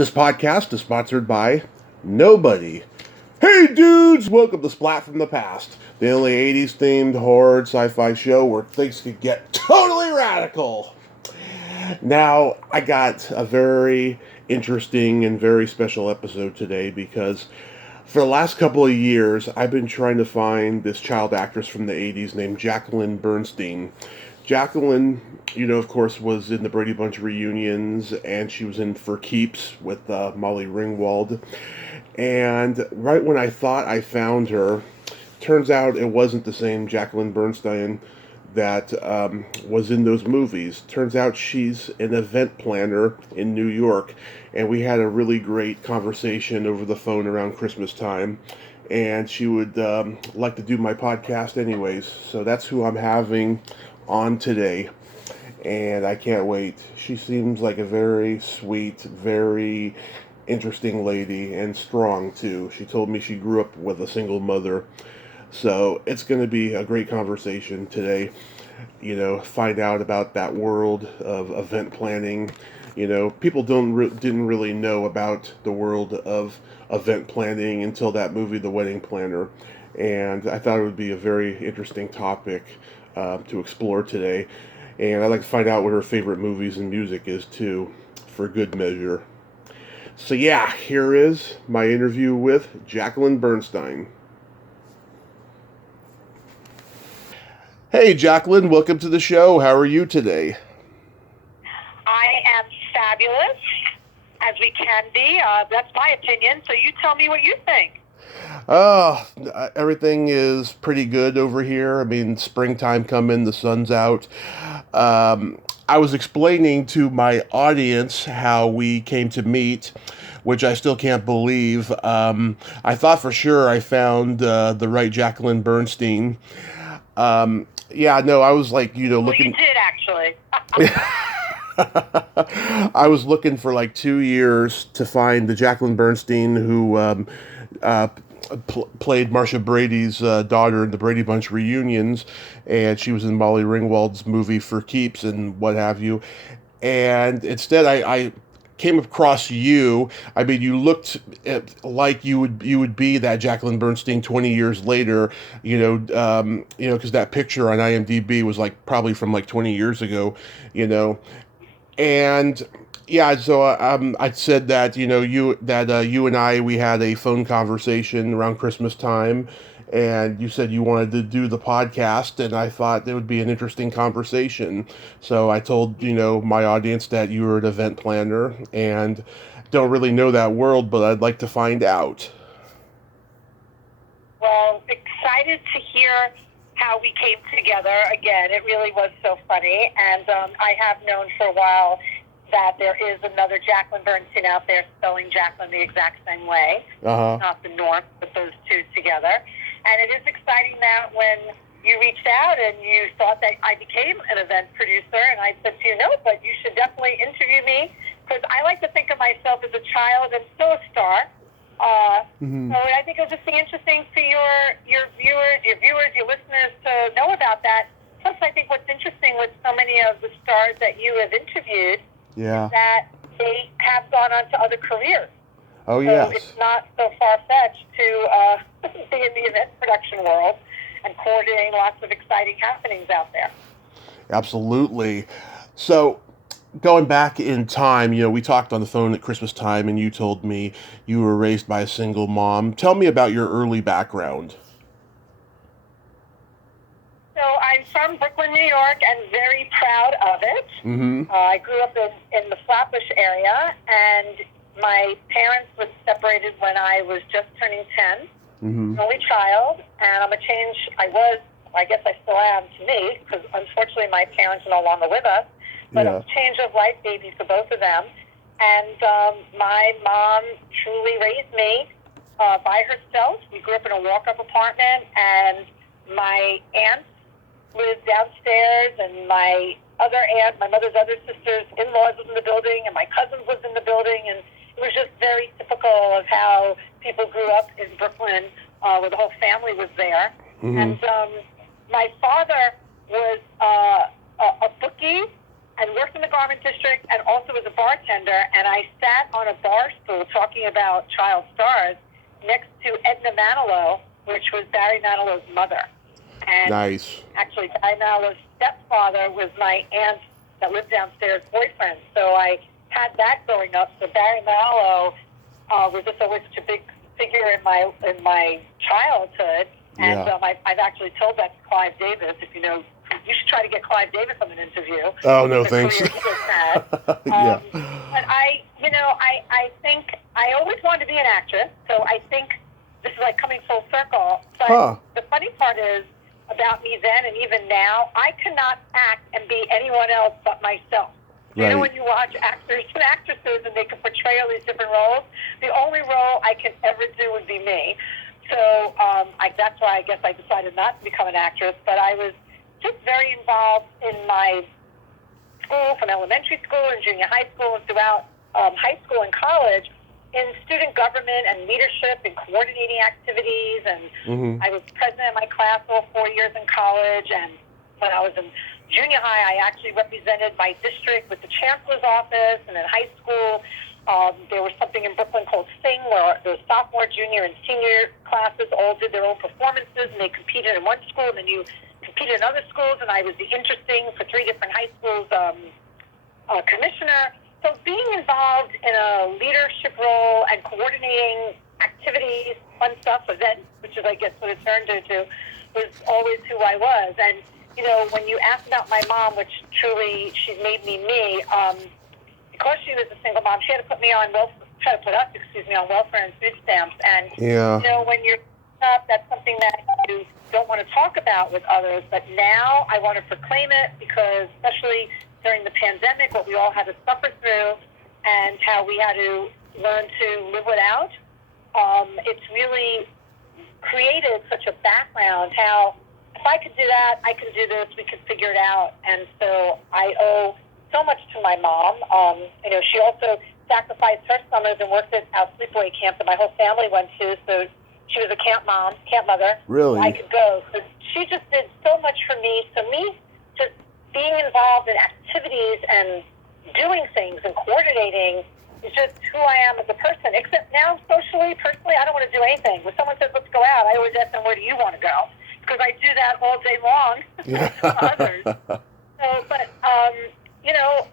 This podcast is sponsored by nobody. Hey dudes, welcome to Splat from the Past, the only 80s themed horror sci-fi show where things could get totally radical. Now, I got a very interesting and very special episode today because for the last couple of years, I've been trying to find this child actress from the 80s named Jaclyn Bernstein. Jacqueline, of course, was in the Brady Bunch reunions, and she was in For Keeps with Molly Ringwald. And right when I thought I found her, turns out it wasn't the same Jaclyn Bernstein that was in those movies. Turns out she's an event planner in New York, and we had a really great conversation over the phone around Christmas time. And she would like to do my podcast anyways, so that's who I'm having on today, and I can't wait. She seems like a very sweet, very interesting lady, and strong too. She told me she grew up with a single mother, so it's going to be a great conversation today. Find out about that world of event planning. People didn't really know about the world of event planning until that movie, The Wedding Planner, and I thought it would be a very interesting topic to explore today. And I'd like to find out what her favorite movies and music is too, for good measure. So yeah, here is my interview with Jaclyn Bernstein. Hey Jaclyn, welcome to the show. How are you today? I am fabulous, as we can be. That's my opinion, so you tell me what you think. Everything is pretty good over here. I mean, springtime coming, the sun's out. I was explaining to my audience how we came to meet, which I still can't believe. I thought for sure I found the right Jaclyn Bernstein. I was like, looking. Well, you did, actually. I was looking for like 2 years to find the Jaclyn Bernstein who played Marcia Brady's daughter in the Brady Bunch reunions, and she was in Molly Ringwald's movie For Keeps and what have you. And instead, I came across you. I mean, you looked like you would be that Jaclyn Bernstein 20 years later. Because that picture on IMDb was like probably from like 20 years ago. And yeah, so I said that you and I, we had a phone conversation around Christmas time, and you said you wanted to do the podcast, and I thought it would be an interesting conversation. So I told my audience that you were an event planner, and don't really know that world, but I'd like to find out. Well, excited to hear how we came together. Again, it really was so funny, and I have known for a while that there is another Jaclyn Bernstein out there spelling Jaclyn the exact same way. Not the norm, but those two together. And it is exciting that when you reached out and you thought that I became an event producer, and I said to you, no, but you should definitely interview me, because I like to think of myself as a child and still a star. So I think it'll just be interesting for your viewers, your listeners to know about that. Plus, I think what's interesting with so many of the stars that you have interviewed, that they have gone on to other careers. Oh, so yes. It's not so far-fetched to be in the event production world and coordinating lots of exciting happenings out there. Absolutely. So, going back in time, we talked on the phone at Christmas time, and you told me you were raised by a single mom. Tell me about your early background. So I'm from Brooklyn, New York, and very proud of it. I grew up in the Flatbush area, and my parents were separated when I was just turning 10. Only child, and I guess I still am to me, because unfortunately my parents are no longer with us, but a change of life baby for both of them. And my mom truly raised me by herself. We grew up in a walk-up apartment, and my aunt lived downstairs, and my other aunt, my mother's other sister's in-laws was in the building, and my cousins lived in the building, and it was just very typical of how people grew up in Brooklyn, where the whole family was there. And my father was a bookie and worked in the garment district and also was a bartender, and I sat on a bar stool talking about child stars next to Edna Manilow, which was Barry Manilow's mother. And Nice. actually, Barry Manilow's stepfather was my aunt that lived downstairs' boyfriend. So I had that growing up. So Barry Manilow was just always such a big figure in my childhood. And I've actually told that to Clive Davis. If you know, you should try to get Clive Davis on an interview. Oh, no, thanks. Career he just had. Yeah. But I think I always wanted to be an actress. So I think this is like coming full circle. But the funny part is about me then and even now, I cannot act and be anyone else but myself. Right. You know, when you watch actors and actresses and they can portray all these different roles, the only role I can ever do would be me. So that's why I guess I decided not to become an actress. But I was just very involved in my school, from elementary school and junior high school and throughout high school and college, in student government and leadership and coordinating activities. And I was president of my class all 4 years in college. And when I was in junior high, I actually represented my district with the chancellor's office. And in high school, there was something in Brooklyn called Sing, where the sophomore, junior, and senior classes all did their own performances, and they competed in one school, and then you competed in other schools. And I was the interesting for 3 different high schools commissioner. So being involved in a leadership role and coordinating activities, fun stuff, events, which is, I guess, what it turned into, was always who I was. And, you know, when you asked about my mom, which truly, she's made me me, because she was a single mom, she had to put me on on welfare and food stamps. And, you know, when you're up, that's something that you don't want to talk about with others. But now I want to proclaim it because, especially during the pandemic, what we all had to suffer through and how we had to learn to live without, it's really created such a background how if I could do that, I can do this, we could figure it out. And so I owe so much to my mom. You know, she also sacrificed her summers and worked at our sleepaway camp that my whole family went to. So she was a camp mother. Really? I could go. So she just did so much for me. So me just being involved in activities and doing things and coordinating is just who I am as a person. Except now, socially, personally, I don't want to do anything. When someone says, let's go out, I always ask them, where do you want to go? Because I do that all day long for others. So, but, you know,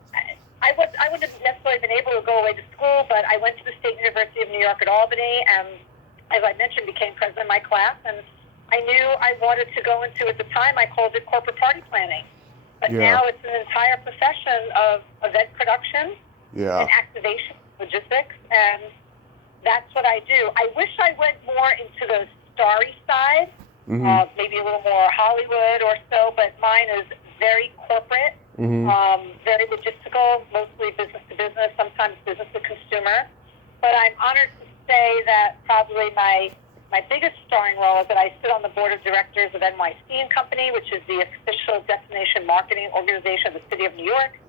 I wouldn't have necessarily been able to go away to school, but I went to the State University of New York at Albany, and as I mentioned, became president of my class, and I knew I wanted to go into, at the time, I called it corporate party planning. But now it's an entire profession of event production and activation, logistics, and that's what I do. I wish I went more into the starry side, maybe a little more Hollywood or so, but mine is very corporate, very logistical, mostly business to business, sometimes business to consumer. But I'm honored to say that probably my biggest starring role is that I sit on the board of directors of NYC & Company, which is the official destination marketing organization of the City of New York.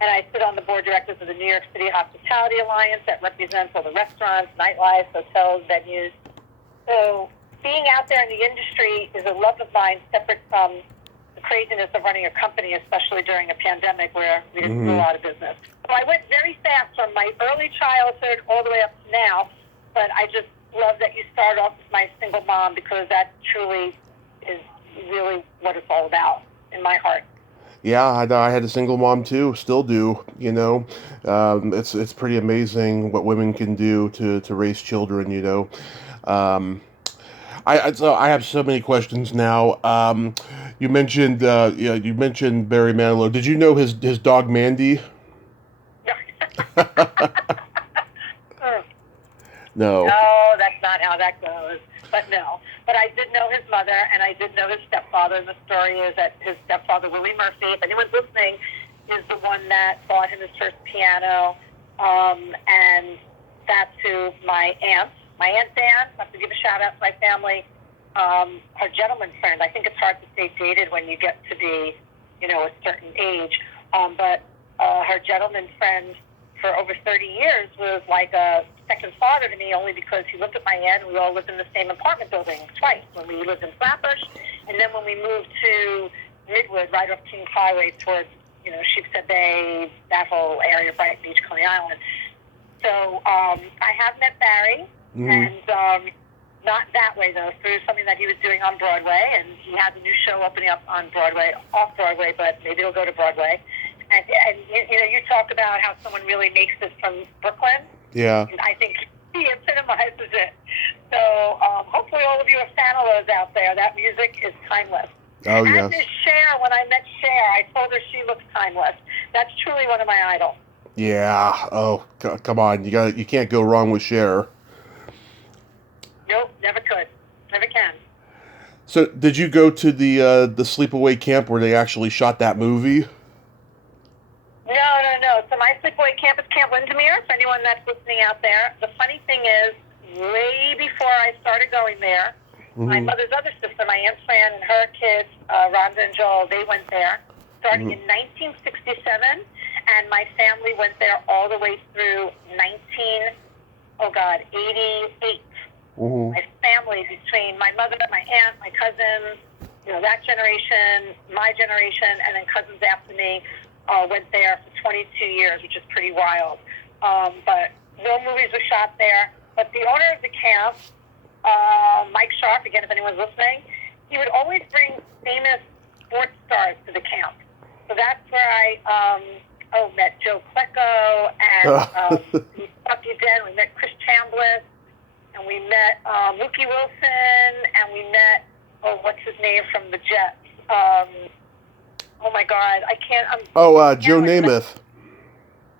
And I sit on the board of directors of the New York City Hospitality Alliance that represents all the restaurants, nightlife, hotels, venues. So being out there in the industry is a love of mine, separate from the craziness of running a company, especially during a pandemic where we didn't do a lot of business. So I went very fast from my early childhood all the way up to now, but I just love that you start off with my single mom because that truly is really what it's all about in my heart. Yeah, I had a single mom too, still do, you know. It's pretty amazing what women can do to raise children, you know. I have so many questions now. You mentioned you mentioned Barry Manilow. Did you know his dog Mandy? No. No, that's not how that goes. But no. But I did know his mother, and I did know his stepfather. And the story is that his stepfather, Willie Murphy, if anyone's listening, is the one that bought him his first piano. And that's who my Aunt Dan, I have to give a shout out to my family, her gentleman friend. I think it's hard to stay dated when you get to be, you know, a certain age. But her gentleman friend for over 30 years was like a second father to me, only because he lived at my aunt, and we all lived in the same apartment building twice, when we lived in Flatbush, and then when we moved to Midwood, right off Kings Highway towards Sheepshead Bay, that whole area, Brighton Beach, Coney Island. So I have met Barry, and not that way, though, through something that he was doing on Broadway, and he has a new show opening up on Broadway, off Broadway, but maybe it'll go to Broadway. And you talk about how someone really makes this from Brooklyn. Yeah. And I think he epitomizes it. So hopefully all of you are fan of those out there. That music is timeless. Oh, yes. As is Cher. When I met Cher, I told her she looks timeless. That's truly one of my idols. Yeah. Oh, come on. You can't go wrong with Cher. Nope, never could. Never can. So, did you go to the sleepaway camp where they actually shot that movie? No. So my sleepaway camp is Camp Windermere, for anyone that's listening out there. The funny thing is, way before I started going there, my mother's other sister, my Aunt Fran, and her kids, Rhonda and Joel, they went there starting in 1967, and my family went there all the way through 88. My family, between my mother, my aunt, my cousins, that generation, my generation, and then cousins after me, went there for 22 years, which is pretty wild. But no movies were shot there. But the owner of the camp, Mike Sharp, again, if anyone's listening, he would always bring famous sports stars to the camp. So that's where I met Joe Klecko and Bucky Den. We met Chris Chambliss, and we met Mookie Wilson, and we met, what's his name from the Jets? Oh my God, I can't. Joe Namath.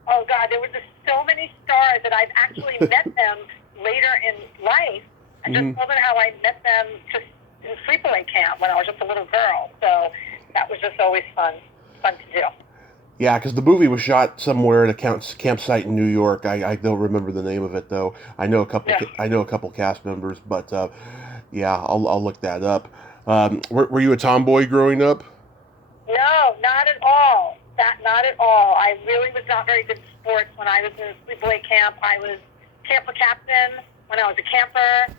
Oh God, there were just so many stars that I've actually met them later in life. I just told them how I met them just in sleepaway camp when I was just a little girl. So that was just always fun to do. Yeah, because the movie was shot somewhere at a campsite in New York. I don't remember the name of it though. I know a couple. Yeah. I know a couple cast members, but yeah, I'll look that up. Were you a tomboy growing up? No, not at all. Not at all. I really was not very good at sports when I was in sleepaway camp. I was camper captain when I was a camper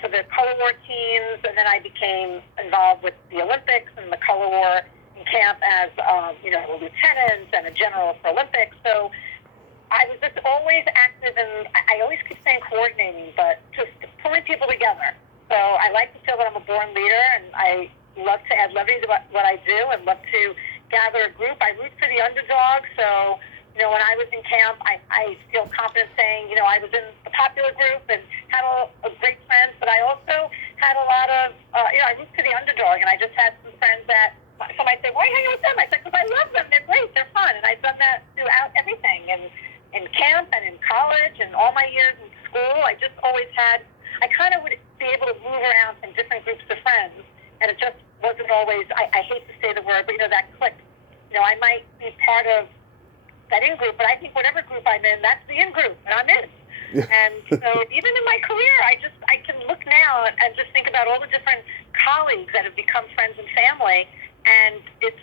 for the color war teams, and then I became involved with the Olympics and the color war in camp as a lieutenant and a general for Olympics. So I was just always active, and I always keep saying coordinating, but just pulling people together. So I like to feel that I'm a born leader, and I love to add levity to what I do and love to gather a group. I root for the underdog, so when I was in camp, I feel confident saying, I was in a popular group and had a great friends, but I also had a lot of, I root for the underdog, and I just had some friends that somebody said, why are you hanging with them? I said, because I love them. They're great. They're fun. And I've done that throughout everything, and in camp and in college and all my years in school. I just always had, I kind of would be able to move around in different groups of friends, and it just wasn't always, I hate to say the word, but that click. I might be part of that in-group, but I think whatever group I'm in, that's the in-group, and I'm in. And so even in my career, I can look now and just think about all the different colleagues that have become friends and family, and it's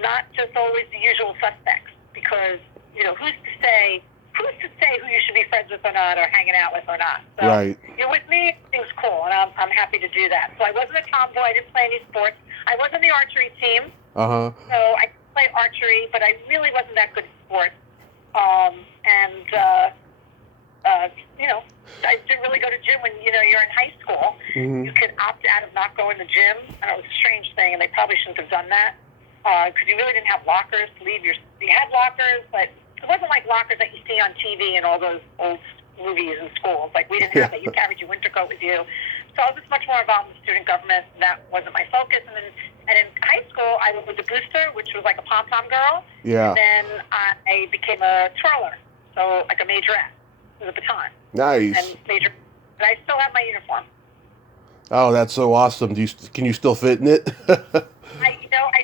not just always the usual suspects, because, who's to say who you should be friends with or not, or hanging out with or not. So, right. With me, it's cool, and I'm happy to do that. So I wasn't a tomboy. I didn't play any sports. I was in the archery team. So I played archery, but I really wasn't that good at sports. I didn't really go to gym when, you're in high school. You could opt out of not going to gym. I know it was a strange thing, and they probably shouldn't have done that, because you really didn't have lockers to leave you had lockers, but it wasn't like lockers that you see on TV and all those old movies and schools. Like, we didn't have that. You carried your winter coat with you. So I was just much more involved in student government. That wasn't my focus. And in high school, I was a booster, which was like a pom-pom girl. Yeah. And then I became a twirler, so like a majorette with a baton. Nice. And I still have my uniform. Oh, that's so awesome. Can you still fit in it? I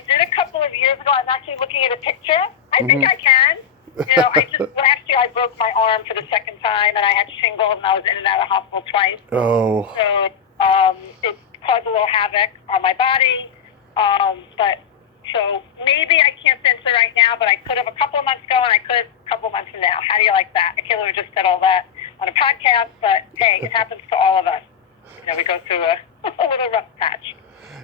did a couple of years ago. I'm actually looking at a picture. I think I can. Last year I broke my arm for the second time, and I had shingles, and I was in and out of hospital twice. Oh. So it caused a little havoc on my body. So maybe I can't answer right now, but I could have a couple of months ago, and I could a couple of months from now. How do you like that? I can't just said all that on a podcast, but hey, it happens to all of us. We go through a little rough patch.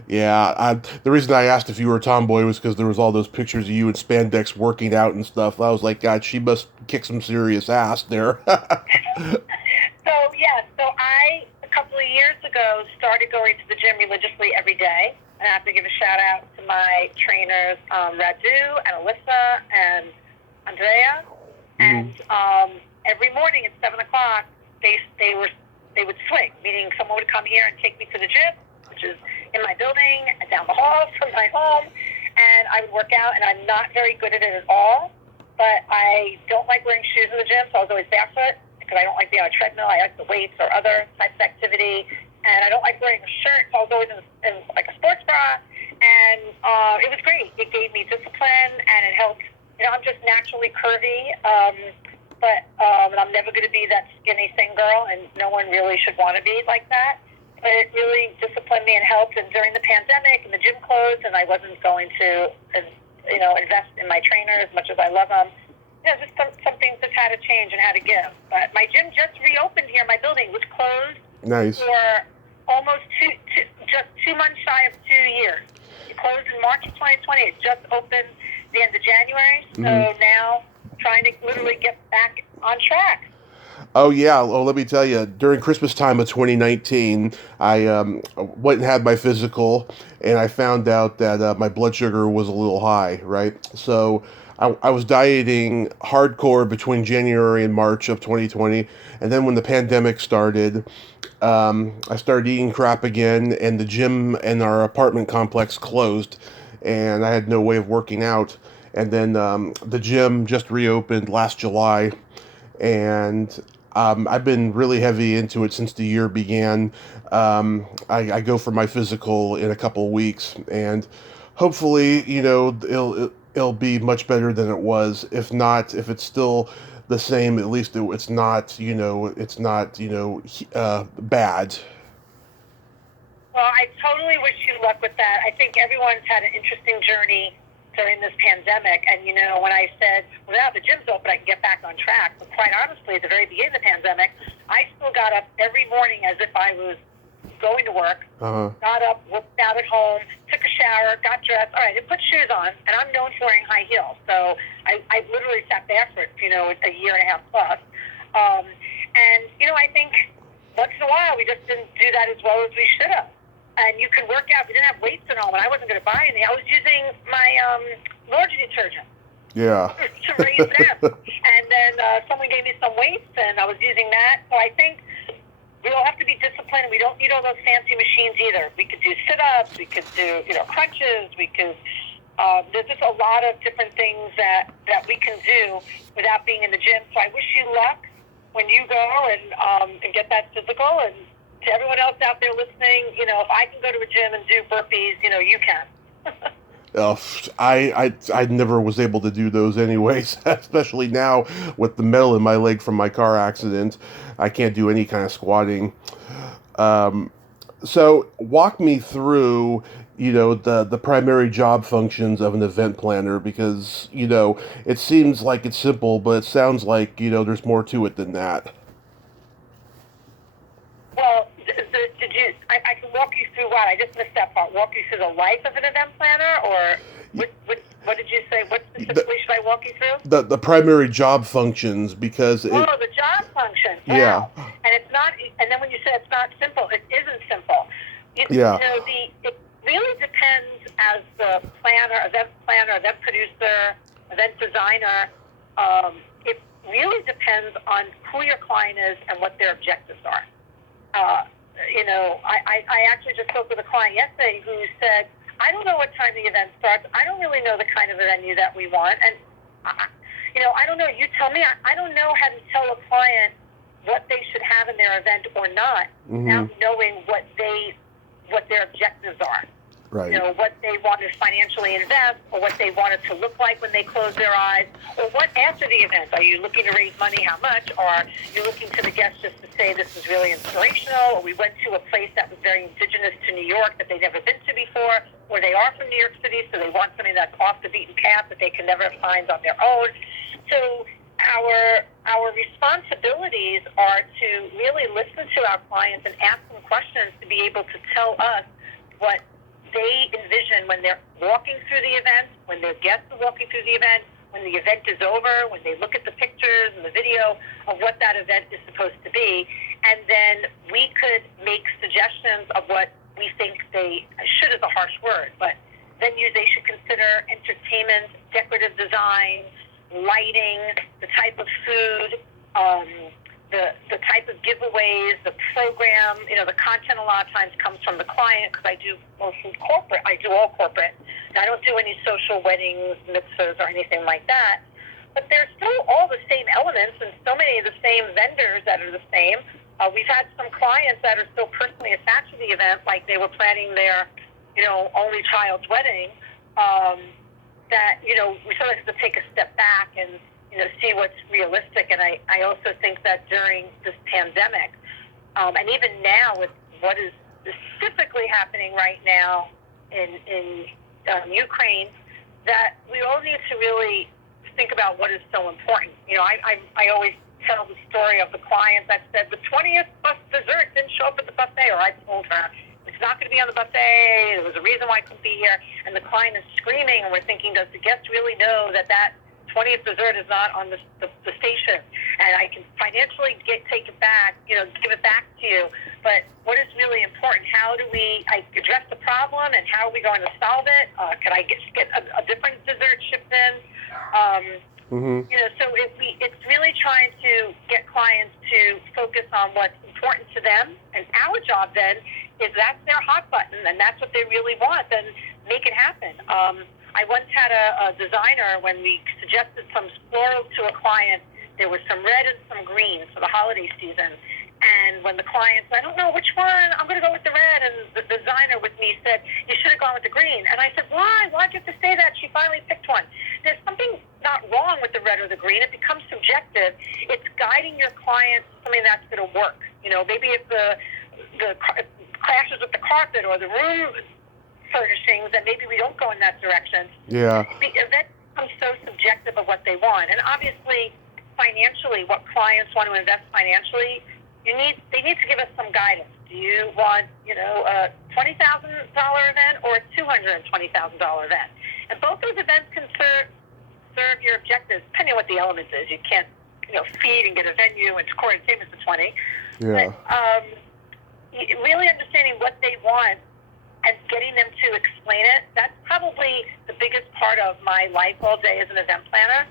Yeah, the reason I asked if you were a tomboy was because there was all those pictures of you in spandex working out and stuff. I was like, God, she must kick some serious ass there. So I, a couple of years ago, started going to the gym religiously every day. And I have to give a shout out to my trainers, Radu and Alyssa and Andrea. And every morning at 7 o'clock, they would swing, meaning someone would come here and take me to the gym, which is in my building and down the hall from my home. And I would work out, and I'm not very good at it at all. But I don't like wearing shoes in the gym, so I was always barefoot because I don't like being on a treadmill. I like the weights or other types of activity. And I don't like wearing a shirt, so I was always in like a sports bra. And it was great. It gave me discipline, and it helped. You know, I'm just naturally curvy, but I'm never going to be that skinny thin girl, and no one really should want to be like that. But it really disciplined me and helped. And during the pandemic, and the gym closed, and I wasn't going to, invest in my trainer as much as I love them. Just some things just had to change and had to give. But my gym just reopened here. My building was closed for almost just 2 months shy of 2 years. It closed in March of 2020. It just opened the end of January. So now trying to literally get back on track. Oh, yeah. Well, let me tell you, during Christmas time of 2019, I went and had my physical, and I found out that my blood sugar was a little high, right? So I was dieting hardcore between January and March of 2020, and then when the pandemic started, I started eating crap again, and the gym in our apartment complex closed, and I had no way of working out. And then the gym just reopened last July, and I've been really heavy into it since the year began. I go for my physical in a couple weeks, and hopefully, it'll be much better than it was. If not, if it's still the same, at least it's not, bad. Well, I totally wish you luck with that. I think everyone's had an interesting journey during this pandemic. And, when I said, well, now the gym's open, I can get back on track. But quite honestly, at the very beginning of the pandemic, I still got up every morning as if I was going to work, got up, worked out at home, took a shower, got dressed. All right, and put shoes on. And I'm known for wearing high heels. So I literally sat barefoot, a year and a half plus. I think once in a while, we just didn't do that as well as we should have. And you could work out. We didn't have weights at home, and I wasn't going to buy any. I was using my laundry detergent. Yeah. To raise them. And then someone gave me some weights, and I was using that. So I think we all have to be disciplined. We don't need all those fancy machines either. We could do sit-ups. We could do, crunches. We could. There's just a lot of different things that we can do without being in the gym. So I wish you luck when you go and get that physical. And to everyone else out there listening, if I can go to a gym and do burpees, you can. I never was able to do those anyways, especially now with the metal in my leg from my car accident. I can't do any kind of squatting. So walk me through, the primary job functions of an event planner, because, it seems like it's simple, but it sounds like, there's more to it than that. Well, I can walk you through what? I just missed that part. Walk you through the life of an event planner, or what did you say? What specifically should I walk you through? The primary job functions, because the job function. Wow. Yeah. And it's not. And then when you say it's not simple, it isn't simple. It really depends as the planner, event producer, event designer. It really depends on who your client is and what their objectives are. I actually just spoke with a client yesterday who said, I don't know what time the event starts. I don't really know the kind of venue that we want. And, I don't know. You tell me. I don't know how to tell a client what they should have in their event or not, without knowing what their objectives are. Right. What they want to financially invest, or what they want it to look like when they close their eyes, or what after the event. Are you looking to raise money? How much? Or are you looking to the guests just to say this is really inspirational? Or we went to a place that was very indigenous to New York that they've never been to before, or they are from New York City, so they want something that's off the beaten path that they can never find on their own. So our responsibilities are to really listen to our clients and ask them questions to be able to tell us what they envision when they're walking through the event, when their guests are walking through the event, when the event is over, when they look at the pictures and the video of what that event is supposed to be. And then we could make suggestions of what we think they should is a harsh word, but venues they should consider: entertainment, decorative design, lighting, the type of food, the type of giveaways, the program. The content a lot of times comes from the client, because I do mostly corporate. I do all corporate. I don't do any social weddings, mitzvahs, or anything like that. But there's still all the same elements and so many of the same vendors that are the same. We've had some clients that are still personally attached to the event, like they were planning their, only child's wedding, that, we sort of have to take a step back and, see what's realistic. And I also think that during this pandemic, and even now with what is specifically happening right now in Ukraine, that we all need to really think about what is so important. I always tell the story of the client that said the 20th dessert didn't show up at the buffet, or I told her it's not going to be on the buffet. There was a reason why I couldn't be here. And the client is screaming, and we're thinking, does the guest really know that 20th dessert is not on the station? And I can financially take it back, give it back to you. But what is really important? How do I address the problem, and how are we going to solve it? Could I get a different dessert shipped in? So it's really trying to get clients to focus on what's important to them. And our job then is that's their hot button, and that's what they really want, then make it happen. I once had a designer, when we suggested some florals to a client, there was some red and some green for the holiday season. And when the client said, I don't know which one, I'm going to go with the red, and the designer with me said, you should have gone with the green. And I said, why? Why'd you have to say that? She finally picked one. There's something not wrong with the red or the green. It becomes subjective. It's guiding your client to something that's going to work. Maybe if the clashes with the carpet or the room furnishings, then maybe we don't go in that direction. Yeah. The event becomes so subjective of what they want. And obviously, financially, what clients want to invest financially, they need to give us some guidance. Do you want, a $20,000 event or a $220,000 event? And both those events can serve your objectives, depending on what the element is. You can't, feed and get a venue and score entertainment for 20. Yeah. But really understanding what they want and getting them to explain it, that's probably the biggest part of my life all day as an event planner.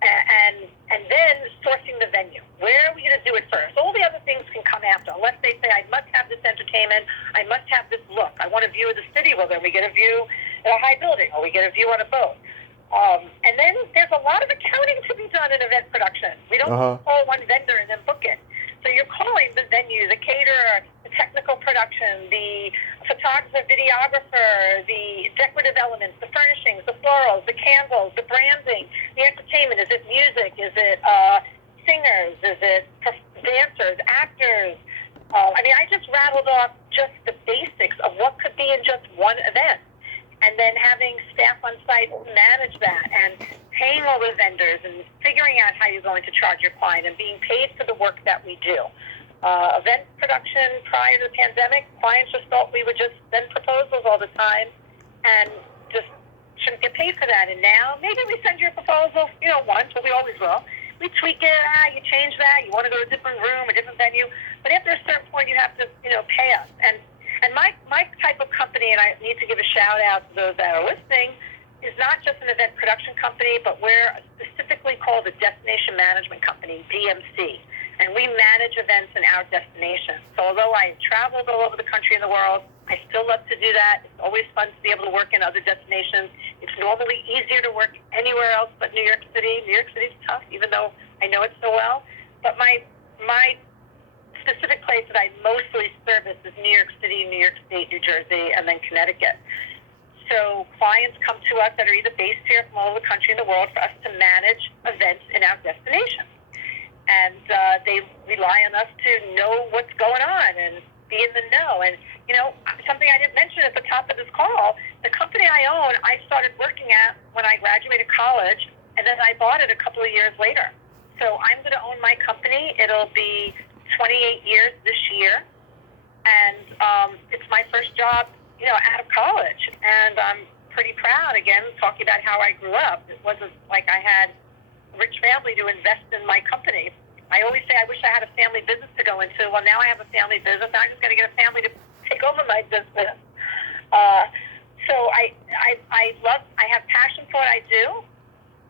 And then sourcing the venue. Where are we going to do it first? All the other things can come after. Unless they say, I must have this entertainment, I must have this look, I want a view of the city. Well, then we get a view at a high building, or we get a view on a boat. And then there's a lot of accounting to be done in event production. We don't call one vendor and then book it. So you're calling the venue, the caterer, the technical production, the photographer, videographer, the decorative elements, the furnishings, the florals, the candles, the branding, the entertainment. Is it music? Is it singers? Is it dancers, actors? I just rattled off just the basics of what could be in just one event. And then having staff on site manage that, and paying all the vendors, and figuring out how you're going to charge your client, and being paid for the work that we do. Event production prior to the pandemic, clients just thought we would just send proposals all the time and just shouldn't get paid for that. And now maybe we send you a proposal, once, but we always will. We tweak it, you change that, you want to go to a different room, a different venue. But after a certain point, you have to, pay us. And my type of company, and I need to give a shout out to those that are listening, is not just an event production company, but we're specifically called a destination management company, DMC. And we manage events in our destination. So although I have traveled all over the country and the world, I still love to do that. It's always fun to be able to work in other destinations. It's normally easier to work anywhere else but New York City. New York City's tough, even though I know it so well. But my specific place that I mostly service is New York City, New York State, New Jersey, and then Connecticut. So clients come to us that are either based here from all over the country and the world for us to manage events in our destination. And they rely on us to know what's going on and be in the know. And, something I didn't mention at the top of this call, the company I own, I started working at when I graduated college, and then I bought it a couple of years later. So I'm going to own my company. It'll be 28 years this year. And it's my first job out of college. And I'm pretty proud, again, talking about how I grew up. It wasn't like I had a rich family to invest in my company. I always say I wish I had a family business to go into. Well, now I have a family business. Now I'm just going to get a family to take over my business. So I have passion for what I do.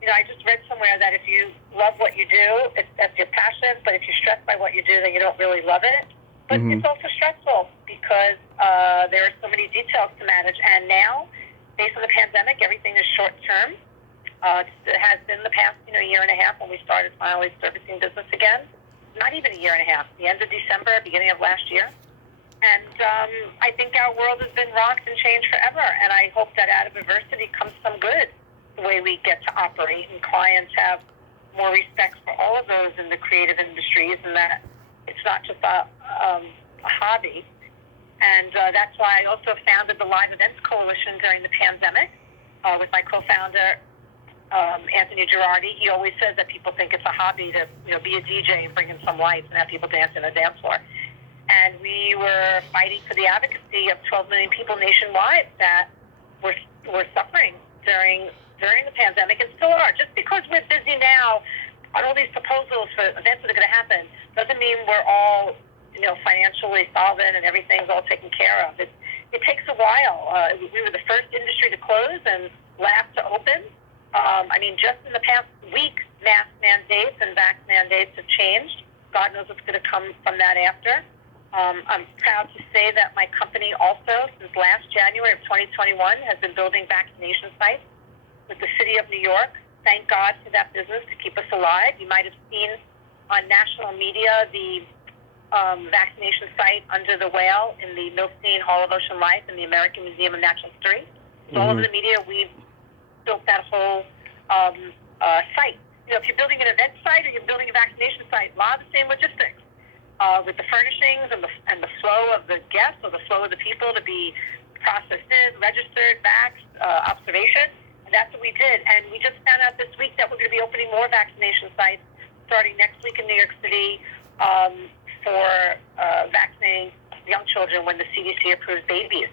I just read somewhere that if you love what you do, that's your passion. But if you're stressed by what you do, then you don't really love it. But it's also stressful because there are so many details to manage. And now, based on the pandemic, everything is short term. It has been the past, year and a half when we started finally servicing business again. Not even a year and a half. The end of December, beginning of last year. And I think our world has been rocked and changed forever. And I hope that out of adversity comes some good, the way we get to operate. And clients have more respect for all of those in the creative industries, and that it's not just a hobby. And that's why I also founded the Live Events Coalition during the pandemic with my co-founder, Anthony Girardi. He always says that people think it's a hobby to be a DJ and bring in some lights and have people dance in a dance floor. And we were fighting for the advocacy of 12 million people nationwide that were suffering during the pandemic and still are. Just because we're busy now on all these proposals for events that are going to happen doesn't mean we're all financially solvent and everything's all taken care of. It takes a while. We were the first industry to close and last to open. Just in the past week, mask mandates and vax mandates have changed. God knows what's going to come from that after. I'm proud to say that my company also, since last January of 2021, has been building vaccination sites with the city of New York. Thank God for that business to keep us alive. You might have seen on national media the vaccination site under the whale in the Milstein Hall of Ocean Life in the American Museum of Natural History. It's all over the media. We've built that whole site. If you're building an event site or you're building a vaccination site, a lot of the same logistics with the furnishings and the flow of the guests or the flow of the people to be processed in, registered, vaxxed, observation. And that's what we did. And we just found out this week that we're going to be opening more vaccination sites starting next week in New York City for vaccinating young children when the CDC approves babies.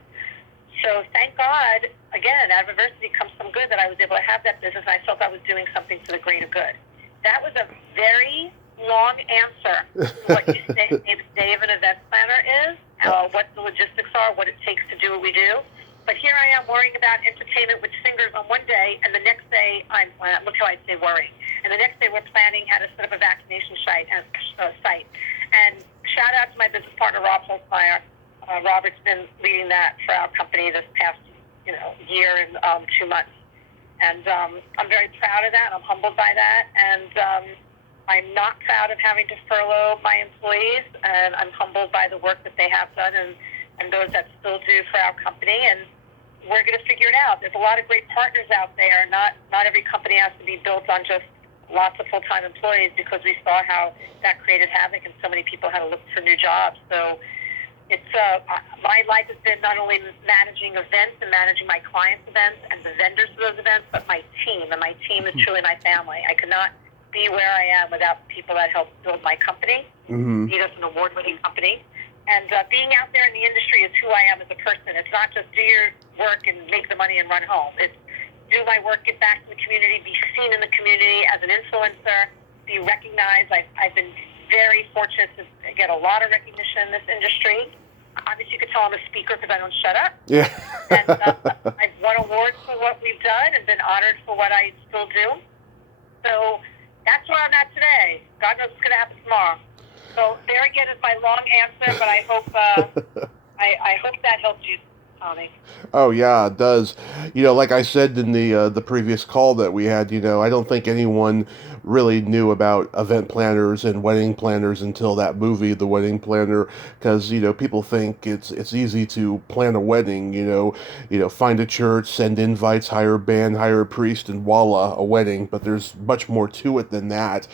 So thank God, again, out of adversity comes some good, that I was able to have that business, and I felt I was doing something for the greater good. That was a very long answer to what you say day of an event planner is, what the logistics are, what it takes to do what we do. But here I am worrying about entertainment with singers on one day, and the next day, look how I say worrying. And the next day we're planning how to set up a vaccination site. And shout out to my business partner, Rob Holzmeyer. Robert's been leading that for our company this past year and 2 months. And I'm very proud of that. I'm humbled by that. And I'm not proud of having to furlough my employees. And I'm humbled by the work that they have done and those that still do for our company. And we're going to figure it out. There's a lot of great partners out there. Not every company has to be built on just lots of full-time employees, because we saw how that created havoc and so many people had to look for new jobs. So it's my life has been not only managing events and managing my clients' events and the vendors for those events, but my team. And my team is truly my family. I could not be where I am without the people that helped build my company. Lead us an award-winning company. And being out there in the industry is who I am as a person. It's not just do your work and make the money and run home. It's do my work, get back to the community, be seen in the community as an influencer, be recognized. I've been very fortunate to get a lot of recognition in this industry. Obviously, you could tell I'm a speaker because I don't shut up. Yeah. And I've won awards for what we've done and been honored for what I still do. So that's where I'm at today. God knows what's going to happen tomorrow. So there again is my long answer, but I hope I hope that helped you, Tommy. Oh yeah, it does. Like I said in the previous call that we had, I don't think anyone really knew about event planners and wedding planners until that movie, The Wedding Planner, because people think it's easy to plan a wedding. Find a church, send invites, hire a band, hire a priest, and voila, a wedding. But there's much more to it than that.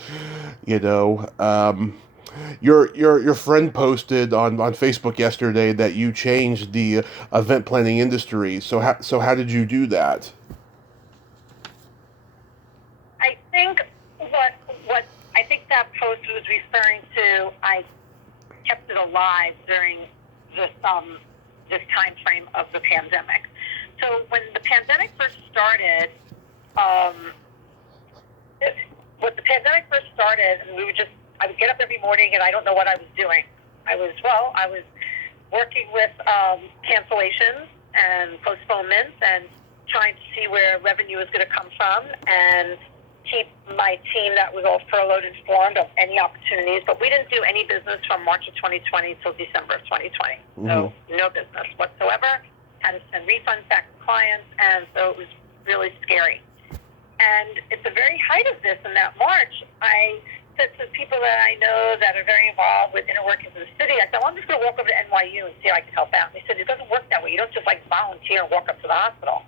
Your friend posted on Facebook yesterday that you changed the event planning industry. So how did you do that? I think what I think that post was referring to, I kept it alive during this this time frame of the pandemic. So when the pandemic first started, I would get up every morning and I don't know what I was doing. I was working with cancellations and postponements and trying to see where revenue was going to come from and keep my team that was all furloughed informed of any opportunities. But we didn't do any business from March of 2020 till December of 2020. Mm-hmm. So no business whatsoever. Had to send refunds back to clients, and so it was really scary. And at the very height of this, in that March, I said to people that I know that are very involved with inner workings in the city, I said, well, I'm just going to walk over to NYU and see if I can help out. And they said, it doesn't work that way. You don't just volunteer and walk up to the hospital.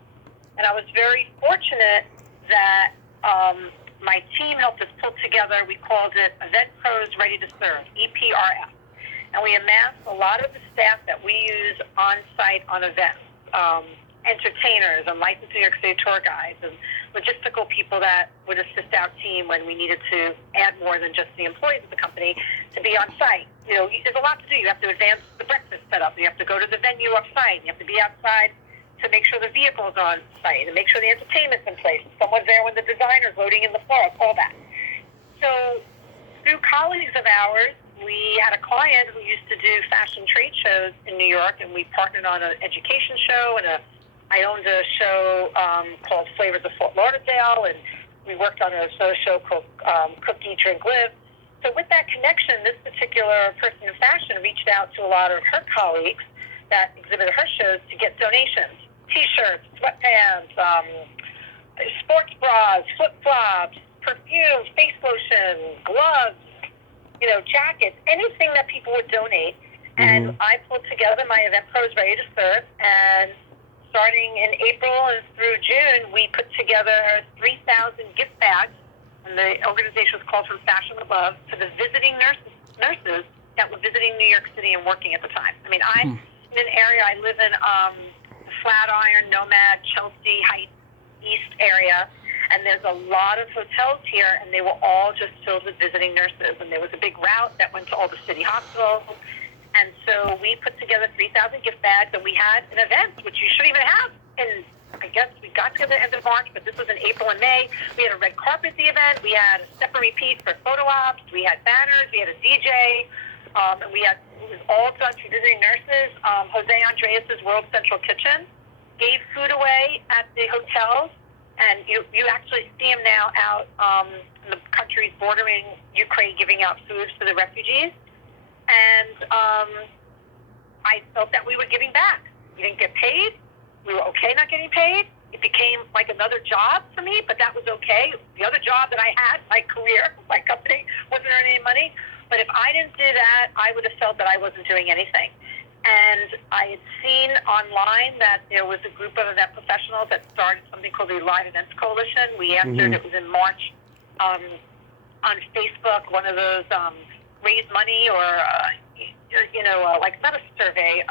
And I was very fortunate that my team helped us pull together, we called it Event Pros Ready to Serve, EPRS. And we amassed a lot of the staff that we use on site on events, entertainers and licensed New York City tour guides and logistical people that would assist our team when we needed to add more than just the employees of the company to be on site. You know, there's a lot to do. You have to advance the breakfast setup. You have to go to the venue off site. You have to be outside to make sure the vehicle's on site and make sure the entertainment's in place. Someone's there when the designer's loading in the floor, all that. So through colleagues of ours, we had a client who used to do fashion trade shows in New York, and we partnered on an education show, and I owned a show called Flavors of Fort Lauderdale, and we worked on another show called Cook, Eat, Drink, Live. So with that connection, this particular person in fashion reached out to a lot of her colleagues that exhibited her shows to get donations. T-shirts, sweatpants, sports bras, flip-flops, perfume, face lotion, gloves, jackets, anything that people would donate. And I pulled together my Event Pros Ready to Serve, and starting in April and through June, we put together 3,000 gift bags, and the organization was called From Fashion Above, to the visiting nurses that were visiting New York City and working at the time. I mean, I'm in an area, I live in Flatiron, Nomad, Chelsea Heights, East area, and there's a lot of hotels here, and they were all just filled with visiting nurses, and there was a big route that went to all the city hospitals. And so we put together 3,000 gift bags, and we had an event, which you shouldn't even have. And I guess we got together at the end of March, but this was in April and May. We had a red carpet at the event. We had a step and repeat for photo ops. We had banners. We had a DJ. And it was all done through visiting nurses. Jose Andreas' World Central Kitchen gave food away at the hotels. And you actually see him now out in the countries bordering Ukraine giving out food for the refugees. And I felt that we were giving back. We didn't get paid. We were okay not getting paid. It became like another job for me, but that was okay. The other job that I had, my career, my company, wasn't earning any money. But if I didn't do that, I would have felt that I wasn't doing anything. And I had seen online that there was a group of event professionals that started something called the Live Events Coalition. We answered, it was in March, on Facebook, one of those raise money or, like not a survey,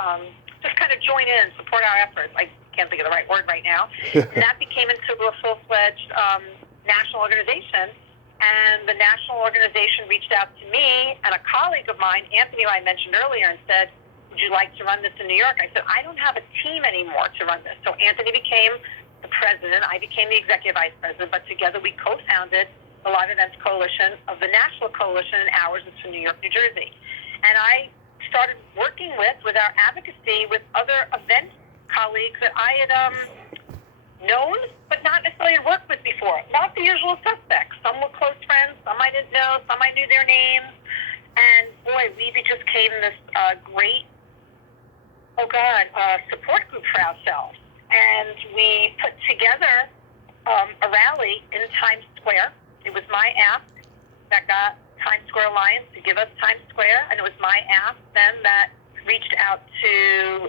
just kind of join in, support our efforts. I can't think of the right word right now. And that became into a full-fledged national organization. And the national organization reached out to me and a colleague of mine, Anthony, who I mentioned earlier, and said, would you like to run this in New York? I said, I don't have a team anymore to run this. So Anthony became the president. I became the executive vice president. But together we co-founded the Live Events Coalition of the National Coalition, and ours is from New York, New Jersey. And I started working with our advocacy with other event colleagues that I had known, but not necessarily had worked with before. Not the usual suspects. Some were close friends, some I didn't know, some I knew their names. And boy, we just became this great support group for ourselves. And we put together a rally in Times Square. It was my ask that got Times Square Alliance to give us Times Square, and it was my ask then that reached out to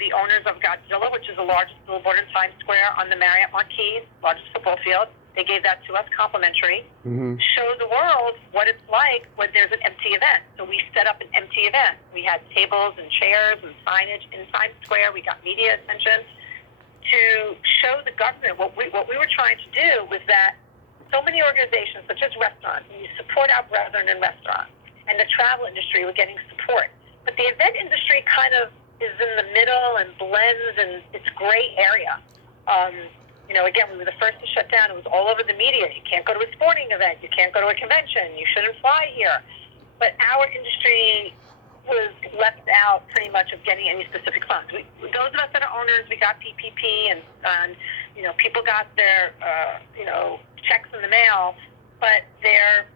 the owners of Godzilla, which is the largest billboard in Times Square on the Marriott Marquis, largest football field. They gave that to us complimentary. Show the world what it's like when there's an empty event. So we set up an empty event. We had tables and chairs and signage in Times Square. We got media attention to show the government what we were trying to do was that so many organizations, such as restaurants, and you support our brethren in restaurants, and the travel industry were getting support. But the event industry kind of is in the middle and blends, and it's gray area. Again, we were the first to shut down. It was all over the media. You can't go to a sporting event. You can't go to a convention. You shouldn't fly here. But our industry was left out pretty much of getting any specific funds. Those of us that are owners, we got PPP, and people got their checks in the mail, but there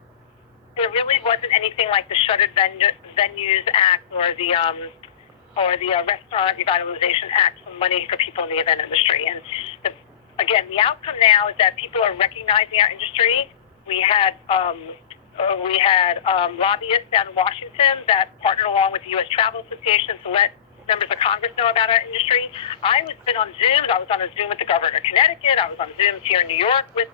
really wasn't anything like the Shuttered Venues Act or the Restaurant Revitalization Act for money for people in the event industry. And the outcome now is that people are recognizing our industry. We had lobbyists down in Washington that partnered along with the U.S. Travel Association to let members of Congress know about our industry. I've been on Zooms. I was on a Zoom with the governor of Connecticut. I was on Zooms here in New York with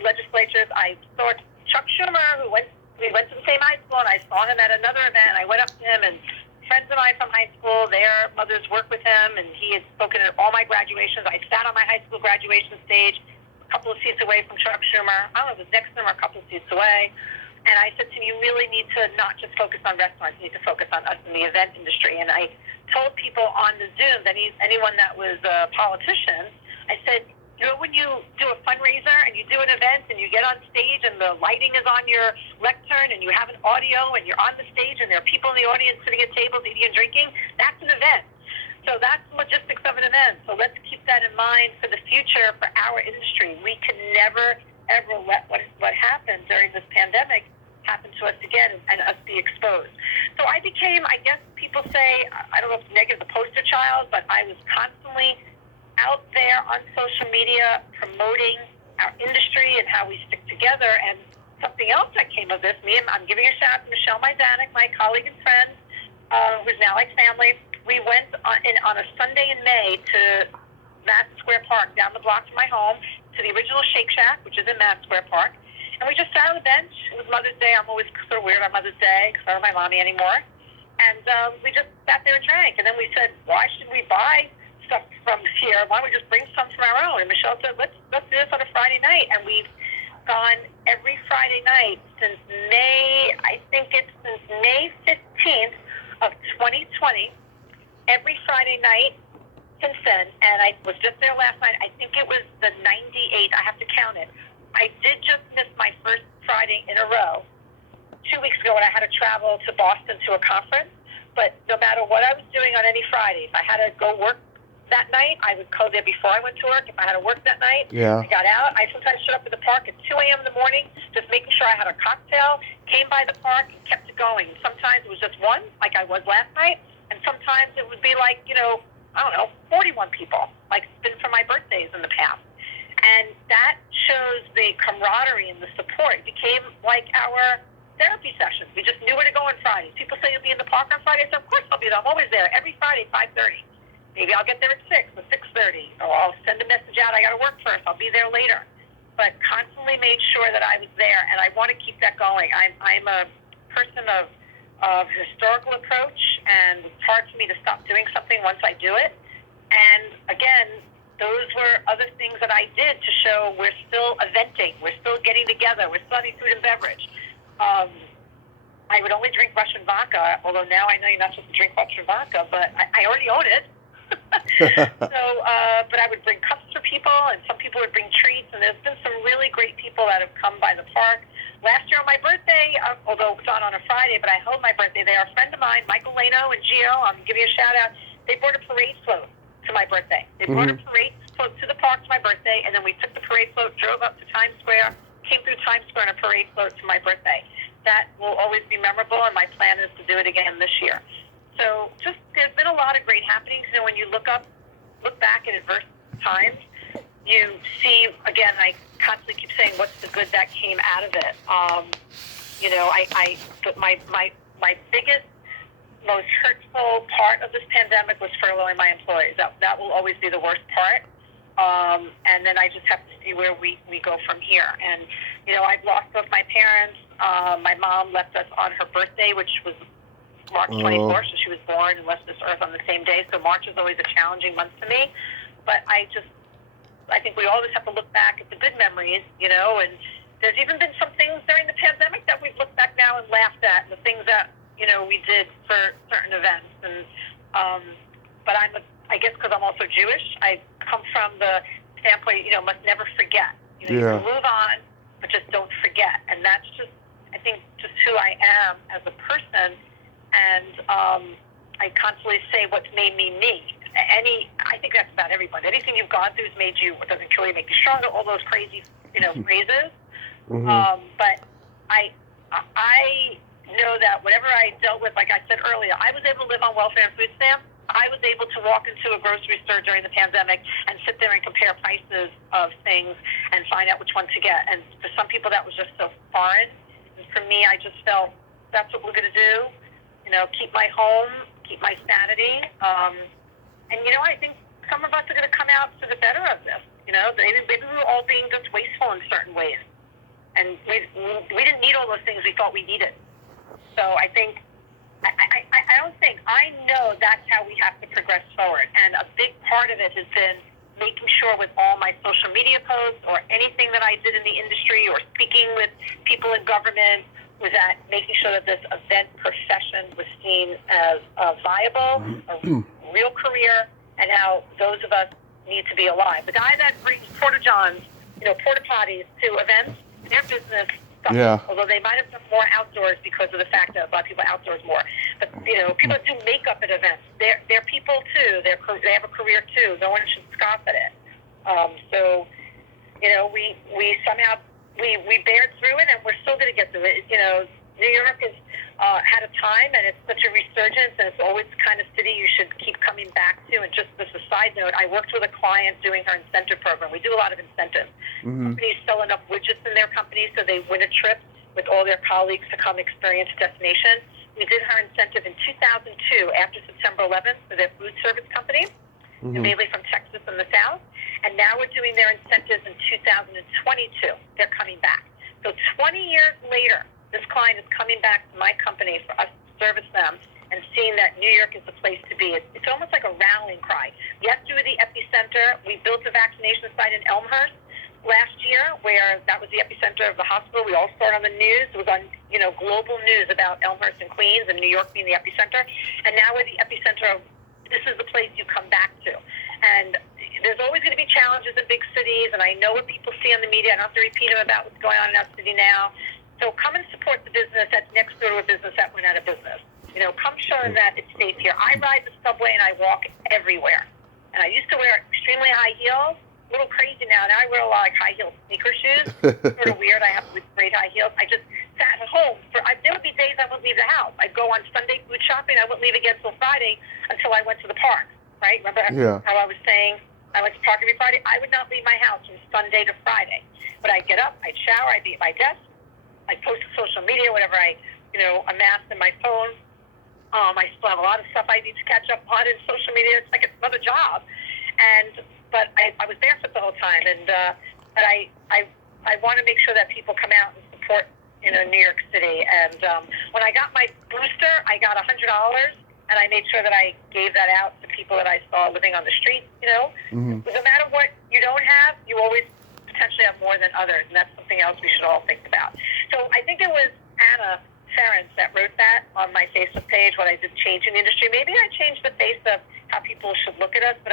legislatures. I saw Chuck Schumer, we went to the same high school, and I saw him at another event. I went up to him, and friends of mine from high school, their mothers worked with him, and he had spoken at all my graduations. I sat on my high school graduation stage, a couple of seats away from Chuck Schumer. I don't know if it was next to him or a couple of seats away. And I said to him, you really need to not just focus on restaurants, you need to focus on us in the event industry. And I told people on the Zoom, anyone that was a politician, I said, when you do a fundraiser and you do an event and you get on stage and the lighting is on your lectern and you have an audio and you're on the stage and there are people in the audience sitting at tables eating and drinking, that's an event. So that's the logistics of an event. So let's keep that in mind for the future for our industry. We can never, ever let what happened during this pandemic happen to us again and us be exposed. So I became, I guess people say, I don't know if it's negative, the poster child, but I was constantly out there on social media promoting our industry and how we stick together. And something else that came of this, I'm giving a shout out to Michelle Majdanek, my colleague and friend, who's now like family. We went on a Sunday in May to Madison Square Park, down the block from my home, to the original Shake Shack, which is in Madison Square Park. And we just sat on the bench. It was Mother's Day. I'm always sort of weird on Mother's Day because I don't have my mommy anymore. And we just sat there and drank. And then we said, why should we buy stuff from here? Why don't we just bring some from our own? And Michelle said, let's do this on a Friday night. And we've gone every Friday night since May 15th of 2020, every Friday night since then. And I was just there last night. I think it was the 98th. I have to count it. I did just miss my first Friday in a row 2 weeks ago when I had to travel to Boston to a conference. But no matter what I was doing on any Friday, if I had to go work that night, I would go there before I went to work. If I had to work that night, I got out. I sometimes showed up at the park at 2 a.m. in the morning, just making sure I had a cocktail, came by the park, and kept it going. Sometimes it was just one, like I was last night, and sometimes it would be like, 41 people, like it's been for my birthdays in the past. And that shows the camaraderie and the support. It became like our therapy sessions. We just knew where to go on Fridays. People say you'll be in the park on Friday. I said, of course I'll be there. I'm always there. Every Friday, 5:30. Maybe I'll get there at 6 or 6:30. Or I'll send a message out. I got to work first. I'll be there later. But constantly made sure that I was there, and I want to keep that going. I'm a person of historical approach, and it's hard for me to stop doing something once I do it. And again, those were other things that I did to show we're still eventing, we're still getting together, we're still having food and beverage. I would only drink Russian vodka, although now I know you're not supposed to drink Russian vodka, but I already own it. But I would bring cups for people, and some people would bring treats, and there's been some really great people that have come by the park. Last year on my birthday, although it's not on a Friday, but I held my birthday there, a friend of mine, Michael Lano and Gio, I'm giving a shout out, they brought a parade float to my birthday. They brought a parade float to the park to my birthday, and then we took the parade float, drove up to Times Square, came through Times Square on a parade float to my birthday. That will always be memorable, and my plan is to do it again this year. So just there's been a lot of great happenings. When you look back at adverse times, you see, again, I constantly keep saying, what's the good that came out of it? My biggest, most hurtful part of this pandemic was furloughing my employees. That will always be the worst part. And then I just have to see where we go from here. And, I've lost both my parents. My mom left us on her birthday, which was March 24th, so she was born and left this earth on the same day. So March is always a challenging month to me. But I think we always have to look back at the good memories, and there's even been some things during the pandemic that we've looked back now and laughed at, and the things that, we did for certain events. And but I guess because I'm also Jewish, I come from the standpoint, must never forget. You can move on, but just don't forget. And that's just, I think, just who I am as a person. And I constantly say what's made me me. I think that's about everybody. Anything you've gone through has made you, what doesn't kill you, make you stronger, all those crazy, phrases. But I know that whatever I dealt with, like I said earlier, I was able to live on welfare and food stamps. I was able to walk into a grocery store during the pandemic and sit there and compare prices of things and find out which one to get. And for some people, that was just so foreign. And for me, I just felt that's what we're going to do. Keep my home, keep my sanity. And, I think some of us are going to come out for the better of this. Maybe we were all being just wasteful in certain ways. And we didn't need all those things we thought we needed. So I think, I know that's how we have to progress forward. And a big part of it has been making sure with all my social media posts or anything that I did in the industry or speaking with people in government, was that making sure that this event profession was seen as viable, a real career, and how those of us need to be alive. The guy that brings porta-johns, porta potties to events, their business suffers. Yeah. Although they might have done more outdoors because of the fact that a lot of people outdoors more. But people that do makeup at events, they're people too. They have a career too. No one should scoff at it. So we somehow. We bared through it, and we're still going to get through it. New York has had a time, and it's such a resurgence, and it's always the kind of city you should keep coming back to. And just as a side note, I worked with a client doing her incentive program. We do a lot of incentives. Companies sell enough widgets in their company so they win a trip with all their colleagues to come experience a destination. We did her incentive in 2002 after September 11th for their food service company, mainly from Texas and the South. And now we're doing their incentives in 2022. They're coming back. So 20 years later, this client is coming back to my company for us to service them and seeing that New York is the place to be. It's almost like a rallying cry. Yes, we were the epicenter. We built a vaccination site in Elmhurst last year where that was the epicenter of the hospital. We all saw it on the news. It was on, global news about Elmhurst and Queens and New York being the epicenter. And now we're the epicenter of this is the place you come back to. And there's always going to be challenges in big cities, and I know what people see on the media. I don't have to repeat them about what's going on in our city now. So come and support the business that's next door to a business that went out of business. Come show them that it's safe here. I ride the subway and I walk everywhere. And I used to wear extremely high heels. A little crazy now. Now I wear a lot of high heel sneaker shoes. Sort of weird. I have great high heels. I just sat at home. There would be days I wouldn't leave the house. I'd go on Sunday food shopping. I wouldn't leave again until Friday until I went to the park. Right? Remember how I was saying I went to park every Friday? I would not leave my house from Sunday to Friday. But I'd get up, I'd shower, I'd be at my desk, I'd post to social media, whatever I, amassed in my phone. I still have a lot of stuff I need to catch up on in social media. It's like another job. But I was barefoot the whole time. But I want to make sure that people come out and support, New York City. And when I got my booster, I got $100. And I made sure that I gave that out to people that I saw living on the street, No matter what you don't have, you always potentially have more than others. And that's something else we should all think about. So I think it was Anna Ferentz that wrote that on my Facebook page, what I did change in the industry. Maybe I changed the face of how people should look at us, but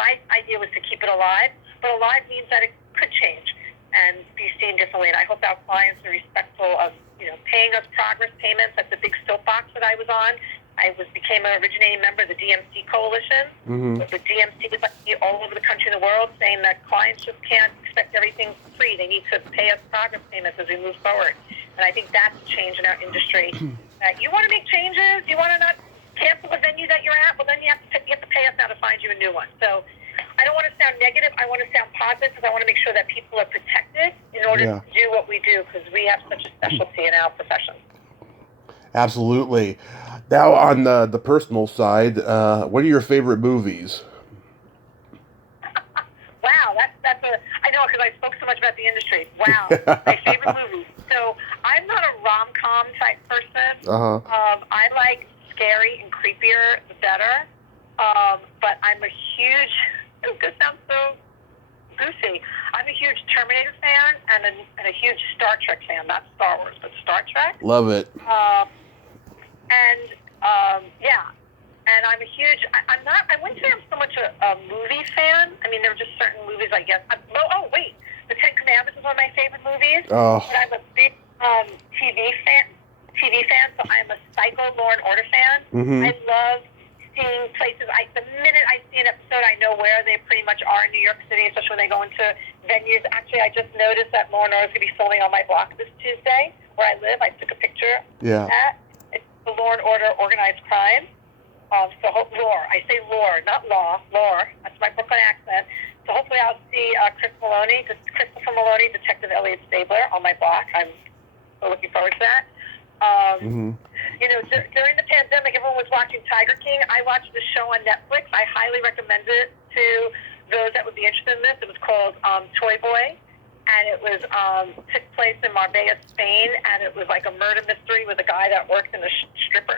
my idea was to keep it alive. But alive means that it could change and be seen differently. And I hope our clients are respectful of, paying us progress payments. That's a big soapbox that I was on. I became an originating member of the DMC Coalition. The DMC is all over the country and the world saying that clients just can't expect everything free. They need to pay us progress payments as we move forward. And I think that's a change in our industry. You want to make changes, you want to not cancel the venue that you're at, well, then you have to pay us now to find you a new one. So I don't want to sound negative. I want to sound positive because I want to make sure that people are protected in order to do what we do because we have such a specialty in our profession. Absolutely. Now, on the personal side, what are your favorite movies? Wow, that's I know because I spoke so much about the industry. Wow, my favorite movies. So I'm not a rom-com type person. I like scary and creepier, the better. But I'm a huge. This sounds so goofy. I'm a huge Terminator fan and a huge Star Trek fan. Not Star Wars, but Star Trek. Love it. and I'm a huge, I wouldn't say I'm so much a movie fan. I mean, there are just certain movies, I guess. Wait, The Ten Commandments is one of my favorite movies. Oh. But I'm a big TV fan, so I'm a psycho Law and Order fan. Mm-hmm. I love seeing places. The minute I see an episode, I know where they pretty much are in New York City, especially when they go into venues. Actually, I just noticed that Law and Order is going to be filming on my block this Tuesday, where I live. I took a picture of that. It's the Law and Order Organized Crime. So lore. I say lore, not law. Lore. That's my Brooklyn accent. So hopefully I'll see Christopher Maloney, Detective Elliot Stabler on my block. I'm so looking forward to that. You know, during the pandemic, everyone was watching Tiger King. I watched the show on Netflix. I highly recommend it to those that would be interested in this. It was called Tomboy, and it was took place in Marbella, Spain, and it was like a murder mystery with a guy that worked in a strip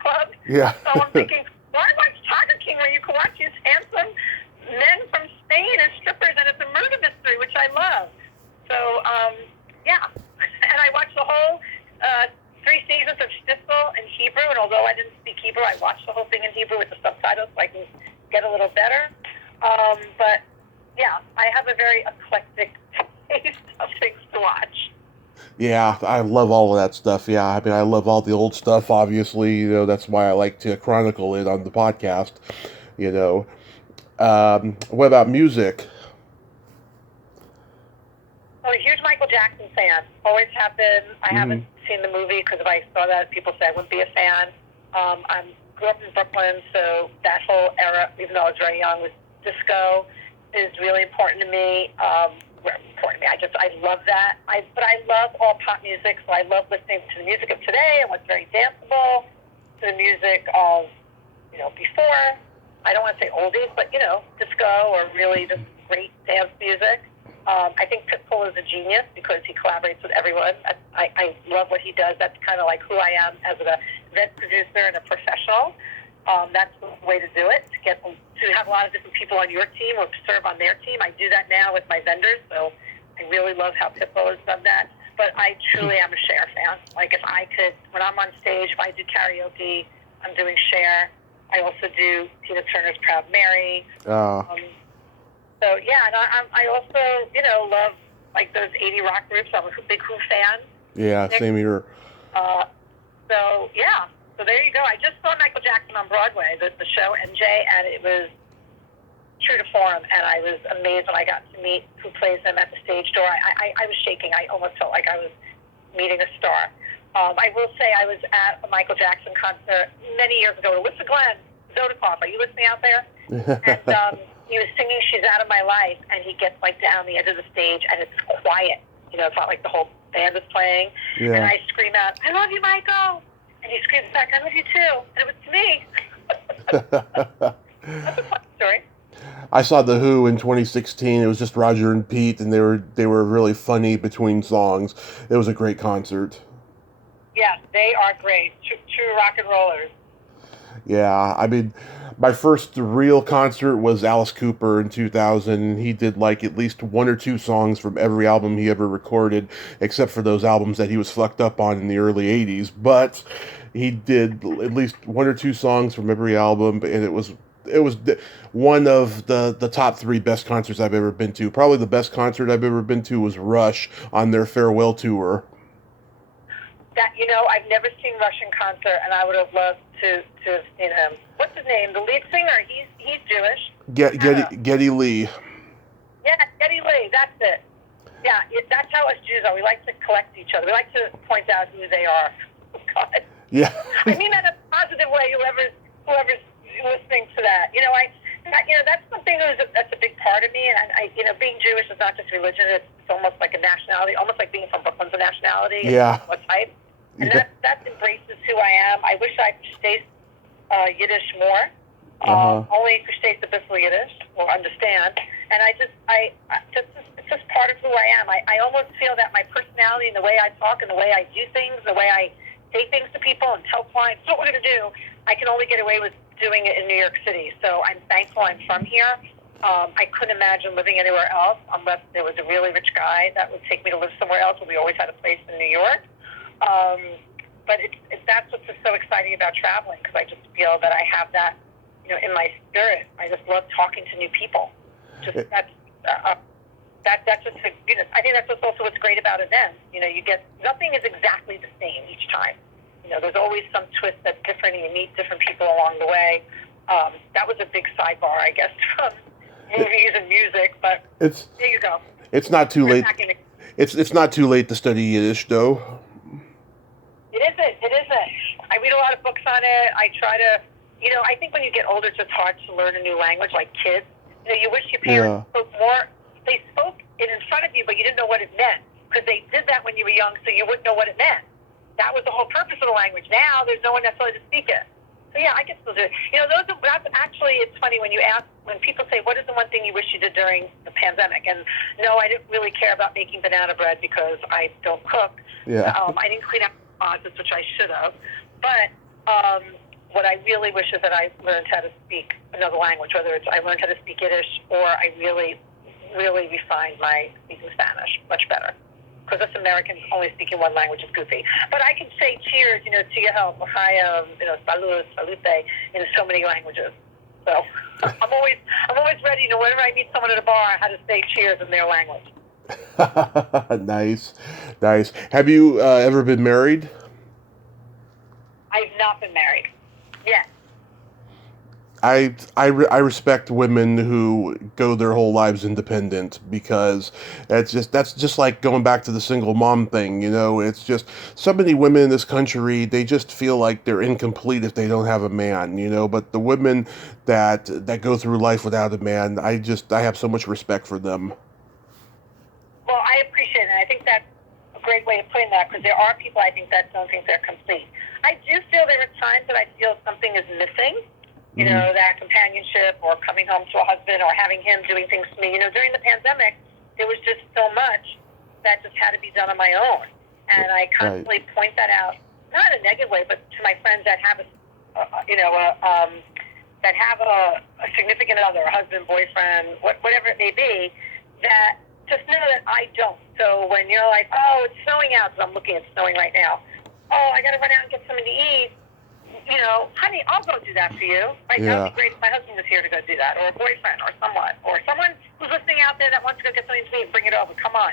club. Yeah. So I'm thinking, why watch Tiger King when you can watch these handsome men from Spain as strippers, and it's a murder mystery, which I love. So yeah, and I watched the whole 3 seasons of Shtisel in Hebrew, and although I didn't speak Hebrew, I watched the whole thing in Hebrew with the subtitles so I can get a little better. But yeah, I have a very eclectic taste of things to watch. Yeah, I love all of that stuff. Yeah, I mean, I love all the old stuff, obviously. You know, that's why I like to chronicle it on the podcast. You know. What about music? I'm a huge Michael Jackson fan. Always have been. I haven't seen the movie because if I saw that, people say I wouldn't be a fan. I grew up in Brooklyn, so that whole era, even though I was very young, was disco is really important to me. I love that. But I love all pop music, so I love listening to the music of today and what's very danceable, to the music of, before. I don't want to say oldies, but, disco or really just great dance music. I think Pitbull is a genius because he collaborates with everyone. I love what he does. That's kind of like who I am as an event producer and a professional. That's the way to do it, to have a lot of different people on your team or serve on their team. I do that now with my vendors, so I really love how Pitbull has done that. But I truly am a Cher fan. Like if I could, when I'm on stage, if I do karaoke, I'm doing Cher. I also do Tina Turner's Proud Mary. So yeah, and I also, love like those 80 rock groups. I'm a big Who fan. Yeah, same here. So yeah, so there you go. I just saw Michael Jackson on Broadway, the show MJ, and it was true to form. And I was amazed when I got to meet who plays him at the stage door. I was shaking. I almost felt like I was meeting a star. I will say I was at a Michael Jackson concert many years ago. Alyssa Glenn, Zodikoff, are you listening out there? And he was singing She's Out of My Life, and he gets like down the edge of the stage, and it's quiet. It's not like the whole band is playing. Yeah. And I scream out, I love you, Michael. And he screams back, I love you too. And it was to me. That's a fun story. I saw The Who in 2016. It was just Roger and Pete, and they were really funny between songs. It was a great concert. Yeah, they are great. True rock and rollers. Yeah, I mean, my first real concert was Alice Cooper in 2000, and he did like at least 1 or 2 songs from every album he ever recorded, except for those albums that he was fucked up on in the early 80s. But he did at least 1 or 2 songs from every album, and it was one of the top 3 best concerts I've ever been to. Probably the best concert I've ever been to was Rush on their farewell tour. I've never seen Rush in concert, and I would have loved to have seen him. What's his name? The lead singer? He's Jewish. Geddy Lee. Yeah, Geddy Lee. That's it. Yeah, that's how us Jews are. We like to collect each other. We like to point out who they are. Oh, God. Yeah. I mean that in a positive way. Whoever's listening to that, that's something that's a big part of me. And I being Jewish is not just religion; it's almost like a nationality, almost like being from Brooklyn's a nationality. Yeah. What type? And that embraces who I am. I wish I could stay Yiddish more. Only verstehe the Bissel Yiddish or understand. And it's just part of who I am. I almost feel that my personality and the way I talk and the way I do things, the way I say things to people and tell clients what we're going to do, I can only get away with doing it in New York City. So I'm thankful I'm from here. I couldn't imagine living anywhere else unless there was a really rich guy that would take me to live somewhere else, but we always had a place in New York. but that's what's just so exciting about traveling, because I just feel that I have that, in my spirit. I just love talking to new people. Just that's just I think that's also what's great about events. You get nothing is exactly the same each time. There's always some twist that's different, and you meet different people along the way. That was a big sidebar, I guess, from movies and music, but there you go. It's not too late. It's not too late to study Yiddish, though. It isn't. I read a lot of books on it. I try to, I think when you get older, it's just hard to learn a new language, like kids. You wish your parents spoke more. They spoke it in front of you, but you didn't know what it meant, because they did that when you were young, so you wouldn't know what it meant. That was the whole purpose of the language. Now there's no one necessarily to speak it. So yeah, I can still do it. That's actually, it's funny when people say, what is the one thing you wish you did during the pandemic? And no, I didn't really care about making banana bread because I don't cook. Yeah. I didn't clean out closets, which I should have. But what I really wish is that I learned how to speak another language, whether it's I learned how to speak Yiddish or I really, really refined my speaking Spanish much better. Because us Americans only speaking one language is goofy. But I can say cheers, to your help, l'chaim, salud, salute, in so many languages. So I'm always ready. Whenever I meet someone at a bar, how to say cheers in their language. Nice. Have you ever been married? I've not been married yet. I respect women who go their whole lives independent, because that's just like going back to the single mom thing. It's just so many women in this country, they just feel like they're incomplete if they don't have a man. But the women that go through life without a man, I have so much respect for them. Well, I appreciate it. I think that's a great way of putting that, because there are people I think that don't think they're complete. I do feel there are times that I feel something is missing. That companionship, or coming home to a husband, or having him doing things to me. During the pandemic, there was just so much that just had to be done on my own. And I constantly point that out, not in a negative way, but to my friends that have a significant other, a husband, boyfriend, whatever it may be, that just know that I don't. So when you're like, oh, it's snowing out, because I'm looking at snowing right now. Oh, I got to run out and get something to eat. Honey, I'll go do that for you. Right? Yeah. That would be great if my husband was here to go do that, or a boyfriend, or someone who's listening out there that wants to go get something to eat, bring it over. Come on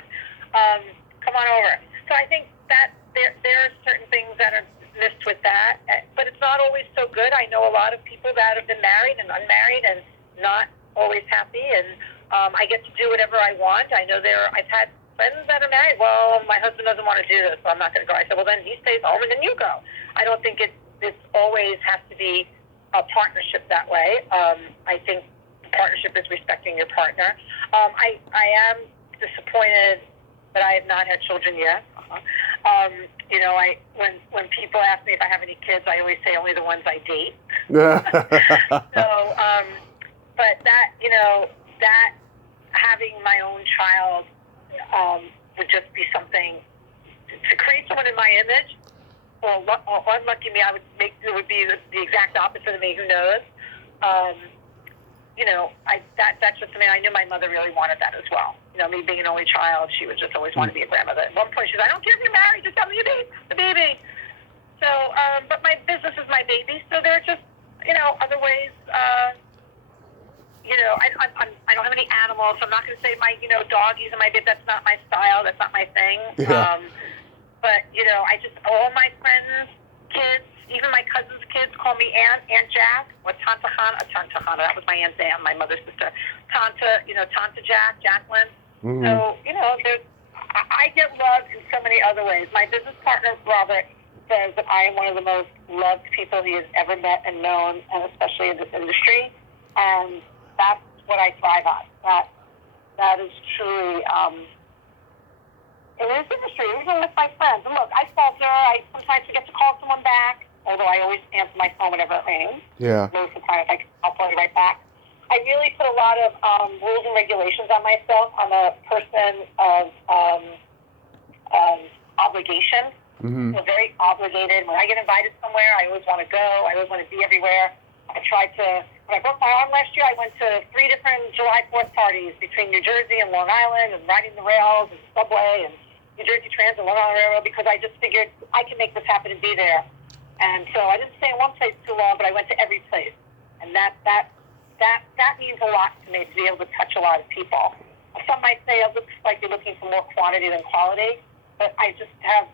over. So I think that there are certain things that are missed with that, but it's not always so good. I know a lot of people that have been married and unmarried and not always happy, and I get to do whatever I want. I know I've had friends that are married. Well, my husband doesn't want to do this, so I'm not going to go. I said, well, then he stays home and then you go. I don't think it always has to be a partnership that way. I think partnership is respecting your partner. I am disappointed that I have not had children yet. When people ask me if I have any kids, I always say only the ones I date. But that having my own child would just be something to create someone in my image. Or unlucky me, it would be the exact opposite of me. Who knows? That's just I knew my mother really wanted that as well. Me being an only child, she would just always want to be a grandmother. At one point, she said, "I don't care if you're married, just tell me you need the baby." So, but my business is my baby. So there are just other ways. I don't have any animals. So I'm not going to say my doggies and my baby. That's not my style. That's not my thing. Yeah. But, all my friends, kids, even my cousin's kids call me Aunt Jack, or Tanta Hana. That was my Aunt Dan, my mother's sister. Tanta Jack, Jacqueline. Mm-hmm. So, I get loved in so many other ways. My business partner, Robert, says that I am one of the most loved people he has ever met and known, and especially in this industry. And that's what I thrive on. That is truly... in this industry, even with my friends. And look, I falter. I sometimes forget to call someone back, although I always answer my phone whenever it rings. Yeah. Most of the time, I'll call you right back. I really put a lot of rules and regulations on myself. I'm a person of obligation. Mm-hmm. I'm very obligated. When I get invited somewhere, I always want to go. I always want to be everywhere. When I broke my arm last year, I went to 3 different July 4th parties between New Jersey and Long Island, and riding the rails and subway and New Jersey Transit, Long Island Railroad, because I just figured I can make this happen and be there. And so I didn't stay in one place too long, but I went to every place. And that means a lot to me, to be able to touch a lot of people. Some might say it looks like you're looking for more quantity than quality, but I just have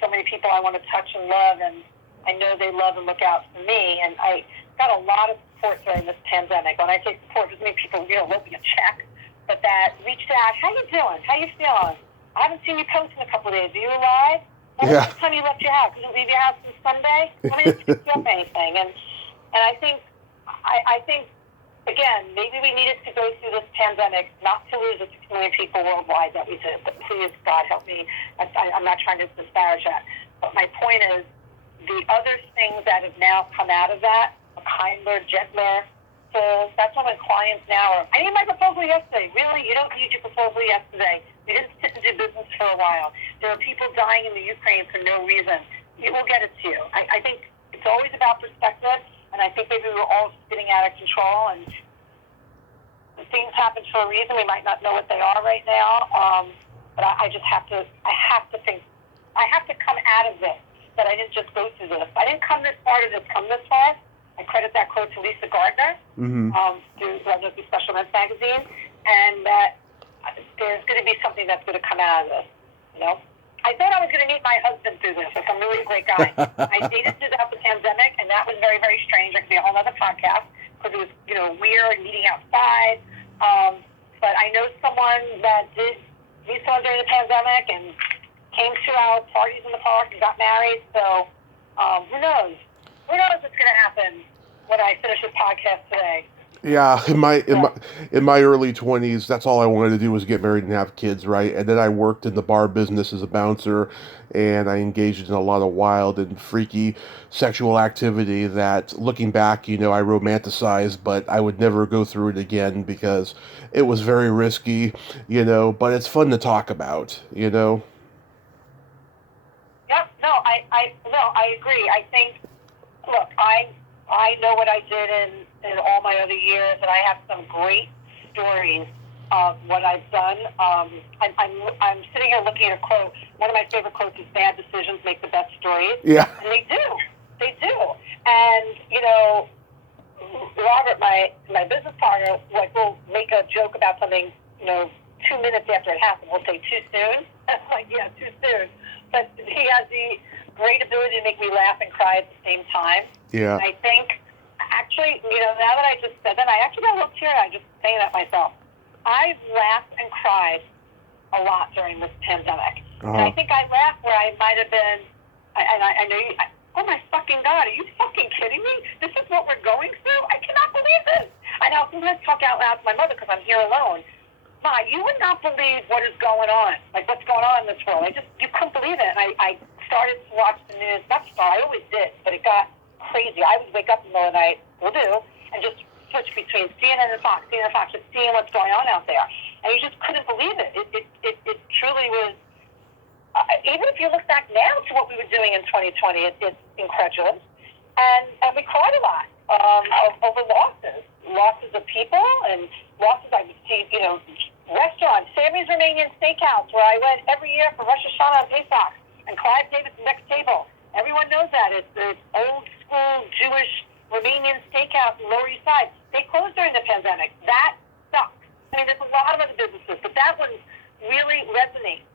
so many people I want to touch and love, and I know they love and look out for me. And I got a lot of support during this pandemic. When I say support, it doesn't mean people, wrote me a check, but that reached out, how you doing? How you feeling? I haven't seen you post in a couple of days. Are you alive? When was the time you left your house? Did you leave your house on Sunday? I mean, it's pick up anything. And I think, again, maybe we needed to go through this pandemic not to lose the 6 million people worldwide that we did. But please, God help me. I'm not trying to disparage that. But my point is, the other things that have now come out of that, a kinder, gentler. So that's why my clients now are, I need my proposal yesterday. Really? You don't need your proposal yesterday. We didn't sit and do business for a while. There are people dying in the Ukraine for no reason. It will get it to you. I think it's always about perspective, and I think maybe we're all spinning out of control, and things happen for a reason. We might not know what they are right now, but I just have to think, I have to come out of this, that I didn't just go through this. I didn't come this far to just come this far. I credit that quote to Lisa Gardner, through Special Events Magazine, and that there's going to be something that's going to come out of this, I thought I was going to meet my husband through this, like I'm really a great guy. I dated throughout the pandemic, and that was very, very strange. It could be a whole other podcast, because it was, weird, meeting outside. But I know someone that did meet someone during the pandemic and came to our parties in the park and got married, so who knows? Who knows what's going to happen when I finish this podcast today? Yeah, in my early 20s, that's all I wanted to do was get married and have kids, right? And then I worked in the bar business as a bouncer, and I engaged in a lot of wild and freaky sexual activity that, looking back, I romanticized, but I would never go through it again because it was very risky, but it's fun to talk about, Yep, no, I agree. I think, look, I know what I did in all my other years, and I have some great stories of what I've done. I'm sitting here looking at a quote. One of my favorite quotes is, "Bad decisions make the best stories." Yeah. And they do. They do. And, Robert, my business partner, will make a joke about something, 2 minutes after it happened. We'll say, "Too soon?" I'm like, yeah, too soon. But he has the great ability to make me laugh and cry at the same time. Yeah. And I think, actually, now that I just said that, I actually got a little teary-eyed just saying that myself. I've laughed and cried a lot during this pandemic. And I think I laughed where I might have been, and I know you, oh my fucking God, are you fucking kidding me? This is what we're going through? I cannot believe this. I now sometimes talk out loud to my mother because I'm here alone. Ma, you would not believe what is going on, like what's going on in this world. You couldn't believe it. And I started to watch the news. I always did, but it got crazy. I would wake up in the middle of the night, and just switch between CNN and Fox, just seeing what's going on out there. And you just couldn't believe it. It truly was, even if you look back now to what we were doing in 2020, it's incredulous. And we cried a lot over losses of people, and losses I would see, restaurants, Sammy's Romanian Steakhouse, where I went every year for Rosh Hashanah and Pesach, and Clive David's next table. Everyone knows that. It's the old school Jewish Romanian Steakhouse in Lower East Side. They closed during the pandemic. That sucks. I mean, there's a lot of other businesses, but that one really resonates,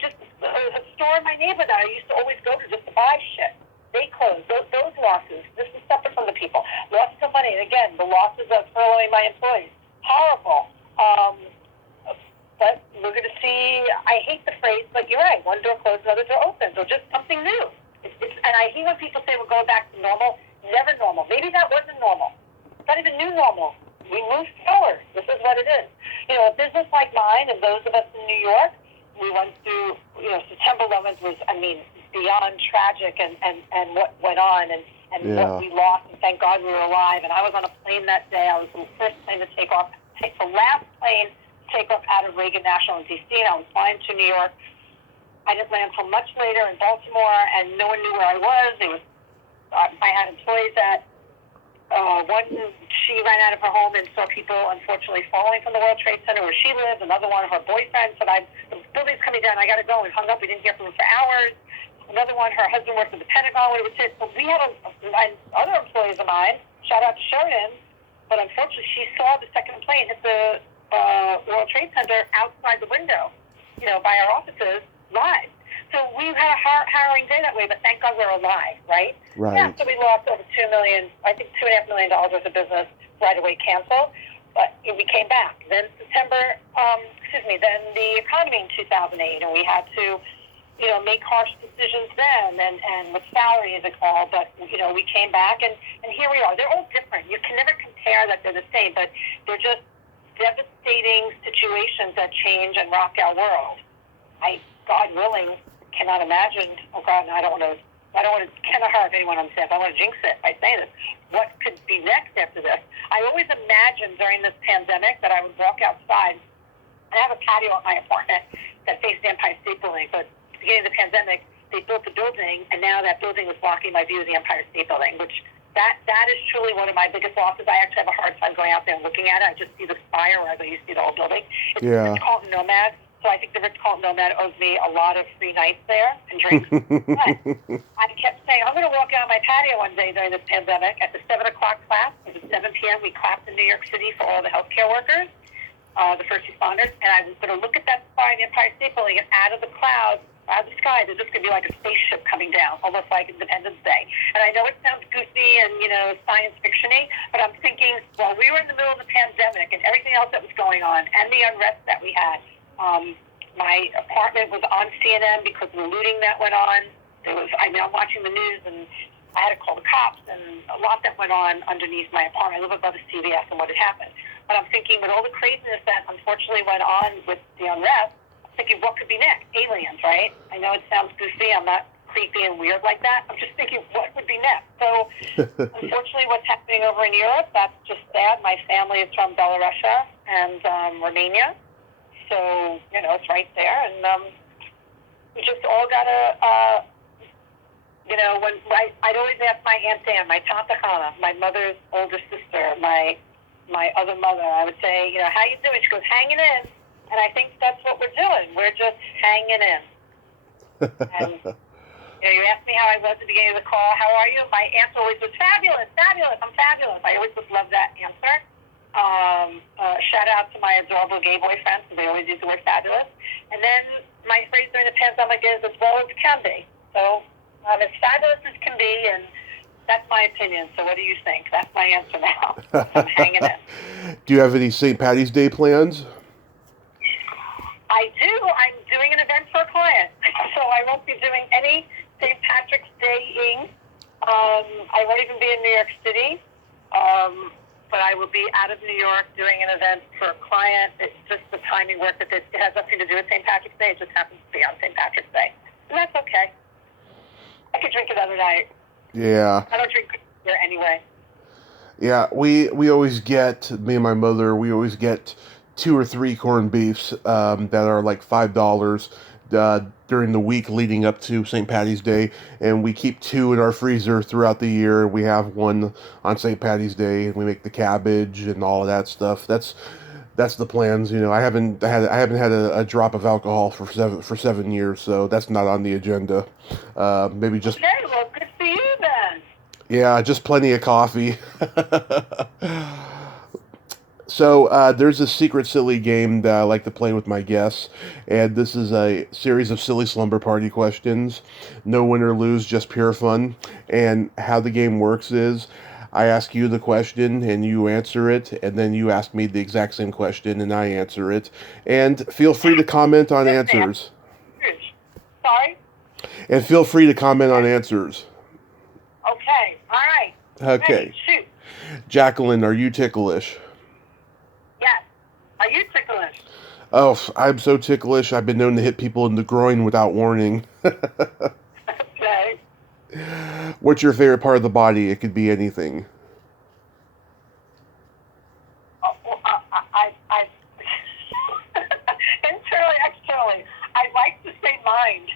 Just a store in my neighborhood that I used to always go to just to buy shit. They closed. Those losses, this is separate from the people. Losses of money, and again, the losses of furloughing my employees. Horrible. But we're going to see, I hate the phrase, but you're right, one door closed, another door opens, or just something new. And I hear when people say we're going back to normal. Never normal. Maybe that wasn't normal. It's not even new normal. We moved forward. This is what it is. A business like mine, and those of us in New York, we went through, September 11th was, beyond tragic, and what went on, and what we lost, and thank God we were alive. And I was on a plane that day. I was the first plane to take the last plane to take off out of Reagan National in D.C., and I was flying to New York. I didn't land until much later in Baltimore, and no one knew where I was. I had employees that One, she ran out of her home and saw people, unfortunately, falling from the World Trade Center where she lived. Another one, her boyfriend said, the building's coming down, I got to go, and hung up. We didn't hear from him for hours. Another one, her husband worked at the Pentagon when it was hit. So we had and other employees of mine, shout out to Sheridan, but unfortunately she saw the second plane hit the World Trade Center outside the window, by our offices, live. So we had a harrowing day that way, but thank God we're alive, right? Right. Yeah, so we lost over $2 million, I think $2.5 million worth of business right away canceled, but we came back. Then then the economy in 2008, and we had to, make harsh decisions then, and with salaries and all, but, we came back, and here we are. They're all different. You can never compare that they're the same, but they're just devastating situations that change and rock our world. God willing, cannot imagine, oh God, no, I don't want to cannot hurt anyone on staff. I want to jinx it by saying this. What could be next after this? I always imagined during this pandemic that I would walk outside. I have a patio at my apartment that faced the Empire State Building, but at the beginning of the pandemic, they built the building, and now that building was blocking my view of the Empire State Building, which that is truly one of my biggest losses. I actually have a hard time going out there and looking at it. I just see the spire, whereas I used to see the whole building. It's called Nomad. So I think the Ritz-Carlton Nomad owes me a lot of free nights there and drinks. But I kept saying, I'm going to walk out on my patio one day during this pandemic at the 7 o'clock class. At 7 p.m., we clapped in New York City for all the healthcare workers, the first responders. And I was going to look at that spire in the Empire State Building, and out of the clouds, out of the sky, there's just going to be like a spaceship coming down, almost like Independence Day. And I know it sounds goofy and, science fiction-y, but I'm thinking, while we were in the middle of the pandemic and everything else that was going on and the unrest that we had, my apartment was on CNN because of the looting that went on. I'm watching the news, and I had to call the cops, and a lot that went on underneath my apartment. I live above a CVS, and what had happened. But I'm thinking, with all the craziness that unfortunately went on with the unrest, I'm thinking, what could be next? Aliens, right? I know it sounds goofy. I'm not creepy and weird like that. I'm just thinking, what would be next? So, unfortunately, what's happening over in Europe, that's just sad. My family is from Belarus and Romania. So, it's right there. And we just all got to, when I'd always ask my Aunt Dan, my Tante Hannah, my mother's older sister, my other mother, I would say, how you doing? She goes, hanging in. And I think that's what we're doing. We're just hanging in. And, you asked me how I was at the beginning of the call. How are you? My answer always was, fabulous, fabulous. I'm fabulous. I always just love that answer. Shout out to my adorable gay boyfriends, because they always use the word fabulous. And then my phrase during the pandemic is as well as can be. So as fabulous as can be, and that's my opinion. So what do you think? That's my answer now. I'm hanging in. Do you have any St. Patty's Day plans? I do. I'm doing an event for a client. So I won't be doing any St. Patrick's Day-ing. I won't even be in New York City. But I will be out of New York doing an event for a client. It's just the timing work that it has nothing to do with St. Patrick's Day. It just happens to be on St. Patrick's Day. And that's okay. I could drink another night. Yeah. I don't drink beer anyway. Yeah, we always get, me and my mother, we always get 2 or 3 corned beefs that are like $5 during the week leading up to St. Patty's Day, and we keep 2 in our freezer throughout the year. We have one on St. Patty's Day, and we make the cabbage and all of that stuff. That's the plans. I haven't had a drop of alcohol for 7 years, so that's not on the agenda. Maybe just okay. Well, good for you then. Yeah, just plenty of coffee. So there's a secret silly game that I like to play with my guests, and this is a series of silly slumber party questions. No win or lose, just pure fun. And how the game works is, I ask you the question, and you answer it, and then you ask me the exact same question, and I answer it. And feel free to comment on answers. Sorry? And feel free to comment on answers. Okay, all right. Okay. Ready, shoot. Jacqueline, are you ticklish? Yes. Are you ticklish? Oh, I'm so ticklish. I've been known to hit people in the groin without warning. Okay. What's your favorite part of the body? It could be anything. I internally, externally, I like to say mind.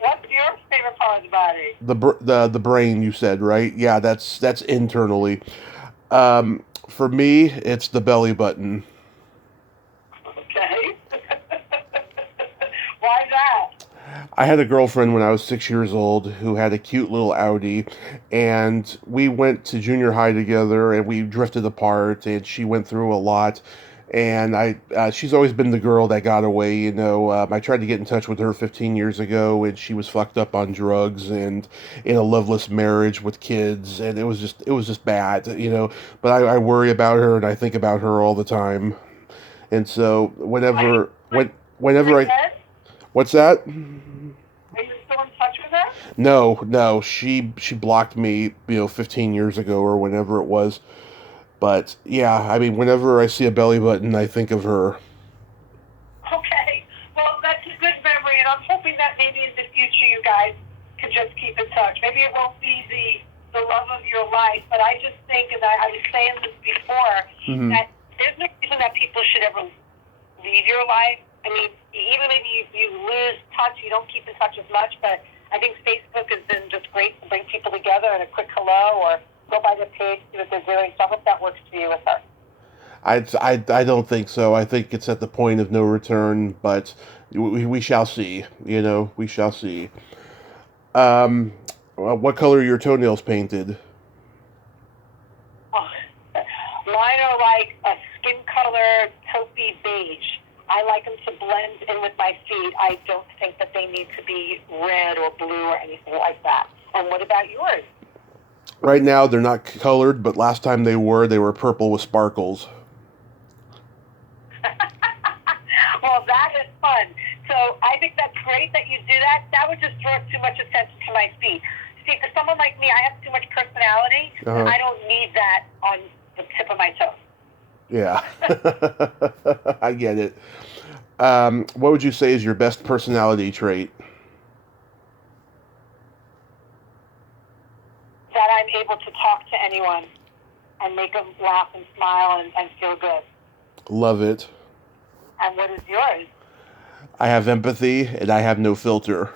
What your favorite part of the body? The brain, you said, right? Yeah, that's internally. For me, it's the belly button. Okay. Why that? I had a girlfriend when I was 6 years old who had a cute little Audi, and we went to junior high together, and we drifted apart, and she went through a lot. And she's always been the girl that got away, you know. I tried to get in touch with her 15 years ago, and she was fucked up on drugs and in a loveless marriage with kids, and it was just bad, you know. But I worry about her, and I think about her all the time. And so whenever I, Yes? what's that? Are you still in touch with her? No, she blocked me, 15 years ago or whenever it was. But yeah, I mean, whenever I see a belly button, I think of her. Okay. Well, that's a good memory, and I'm hoping that maybe in the future you guys can just keep in touch. Maybe it won't be the love of your life, but I just think, and I was saying this before, that there's no reason that people should ever leave your life. I mean, even maybe you lose touch, you don't keep in touch as much, but I think Facebook has been just great to bring people together and a quick hello or go by the page, see what they're doing. So I hope that works for you with her. I don't think so. I think it's at the point of no return, but we shall see. You know, we shall see. What color are your toenails painted? Oh, mine are like a skin color taupey beige. I like them to blend in with my feet. I don't think that they need to be red or blue or anything like that. And what about yours? Right now, they're not colored, but last time they were purple with sparkles. Well, that is fun. So I think that's great that you do that. That would just draw too much attention to my feet. See, for someone like me, I have too much personality. I don't need that on the tip of my toe. Yeah, I get it. What would you say is your best personality trait? That I'm able to talk to anyone and make them laugh and smile and feel good. Love it. And what is yours? I have empathy and I have no filter.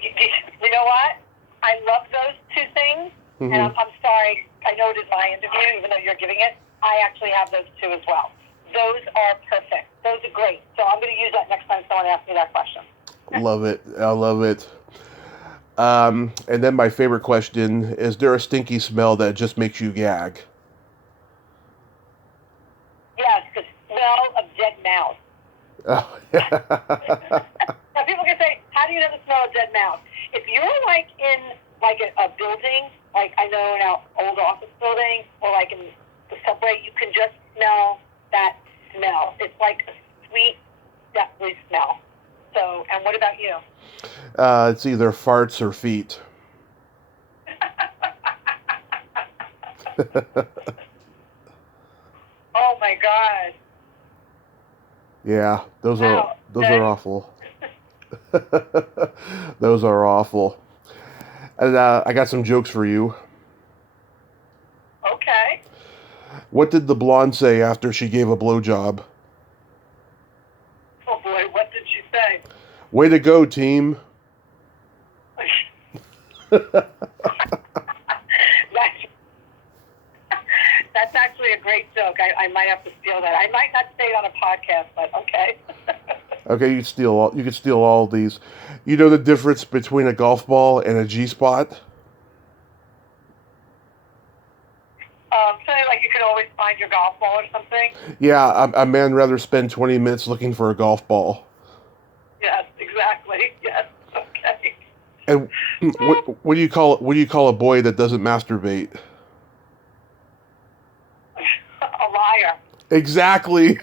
You know what? I love those two things. And I'm sorry, I know it is my interview, even though you're giving it. I actually have those two as well. Those are perfect. Those are great. So I'm going to use that next time someone asks me that question. Love it. I love it. And then my favorite question, is there a stinky smell that just makes you gag? Yes, the smell of dead mouse. Oh, yeah. Now people can say, how do you know the smell of dead mouse? If you're like in like a building, like I know in our old office building, or like in the subway, you can just smell that smell. It's like a sweet, deathly smell. So, and what about you? It's either farts or feet. Oh my God. Yeah, those are awful. Those are awful. And I got some jokes for you. Okay. What did the blonde say after she gave a blowjob? Oh boy, what did she say? Way to go, team. That's actually a great joke. I might have to steal that. I might not say it on a podcast, but okay. Okay, you could steal all of these. You know the difference between a golf ball and a G-spot? Something like you could always find your golf ball or something. Yeah, a man rather spend 20 minutes looking for a golf ball. Yes, exactly. Yes. Okay. And what do you call a boy that doesn't masturbate? A liar. Exactly.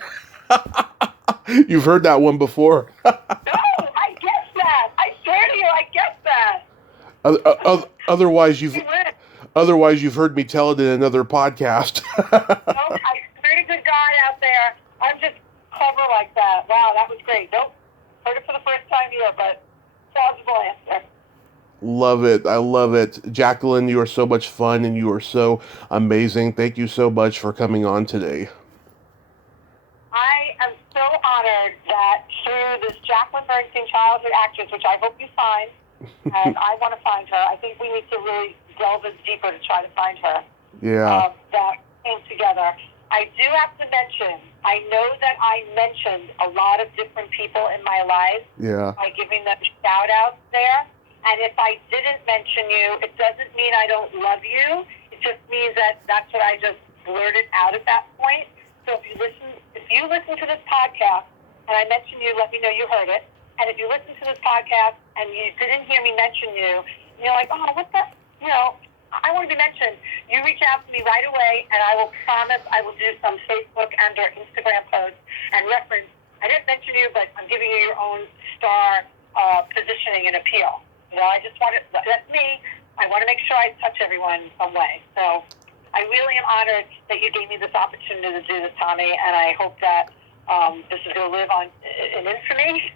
You've heard that one before. No, I guess that. I swear to you, I guess that. Otherwise, You win. you've heard me tell it in another podcast. No, I swear to good God out there, I'm just clever like that. Wow, that was great. Nope. Heard it for the first time here, but plausible answer. Love it. I love it. Jacqueline, you are so much fun and you are so amazing. Thank you so much for coming on today. I am so honored that through this Jaclyn Bernstein childhood actress, which I hope you find, and I want to find her. I think we need to really delve in deeper to try to find her. Yeah. That came together. I do have to mention, I know that I mentioned a lot of different people in my life by giving them shout-outs there. And if I didn't mention you, it doesn't mean I don't love you. It just means that that's what I just blurted out at that point. So if you listen to this podcast, and I mention you, let me know you heard it. And if you listen to this podcast and you didn't hear me mention you, and you're like, oh, what the, I want to be mentioned. You reach out to me right away, and I will promise I will do some Facebook and or Instagram posts and reference. I didn't mention you, but I'm giving you your own star positioning and appeal. I just want to, that's me. I want to make sure I touch everyone in some way. So I really am honored that you gave me this opportunity to do this, Tommy, and I hope that this is going to live on in infamy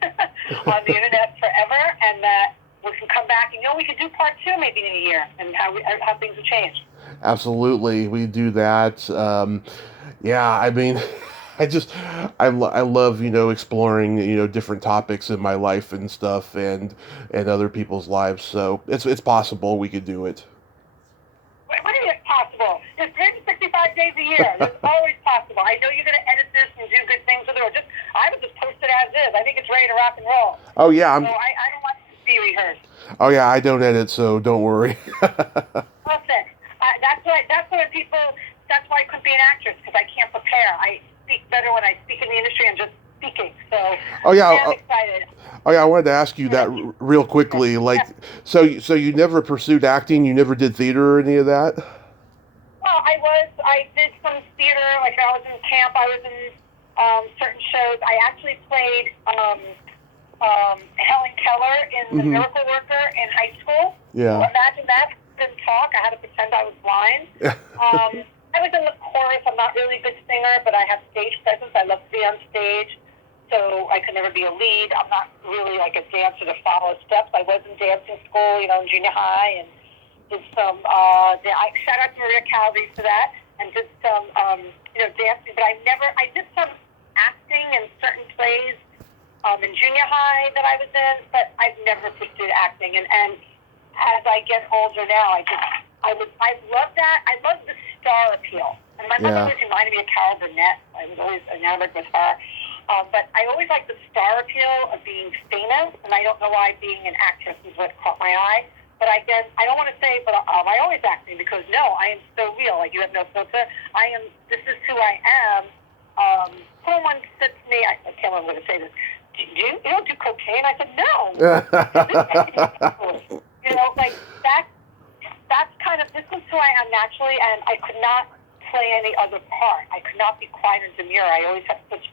on the internet forever, and that we can come back and, we could do part 2 maybe in a year and how things have changed. Absolutely. We do that. I mean, I love, exploring, different topics in my life and stuff and other people's lives. So it's possible we could do it. What do you mean it's possible? There's 365 days a year. It's always possible. I know you're going to edit this and do good things with it. I would just post it as is. I think it's ready to rock and roll. Oh, yeah. So I don't want to be rehearsed. Oh, yeah, I don't edit, so don't worry. Listen, that's why I couldn't be an actress, because I can't prepare. I speak better when I speak in the industry and just speaking. So I'm excited. Oh, yeah, I wanted to ask you that real quickly. So you never pursued acting? You never did theater or any of that? Well, I did some theater. Like, I was in camp. I was in certain shows. I actually played Helen Keller in The Miracle Worker in high school. Yeah. So imagine that. I didn't talk. I had to pretend I was blind. I was in the chorus. I'm not really a good singer, but I have stage presence. I love to be on stage. So I could never be a lead. I'm not really like a dancer to follow steps. I was in dancing school, in junior high, and did some, shout out to Maria Calvi for that, and did some, dancing. But I did some acting in certain plays in junior high that I was in, but I've never pursued acting. And as I get older now, I love that. I love the star appeal. And my mother always reminded me of Carol Burnett. I was always enamored with her. But I always like the star appeal of being famous, and I don't know why being an actress is what caught my eye. But I don't want to say, but am I always acting? Because no, I am so real. Like, you have no filter. This is who I am. Someone said to me, I can't remember to say this, you don't do cocaine? I said, no. That's kind of, this is who I am naturally, and I could not play any other part. I could not be quiet and demure. I always have such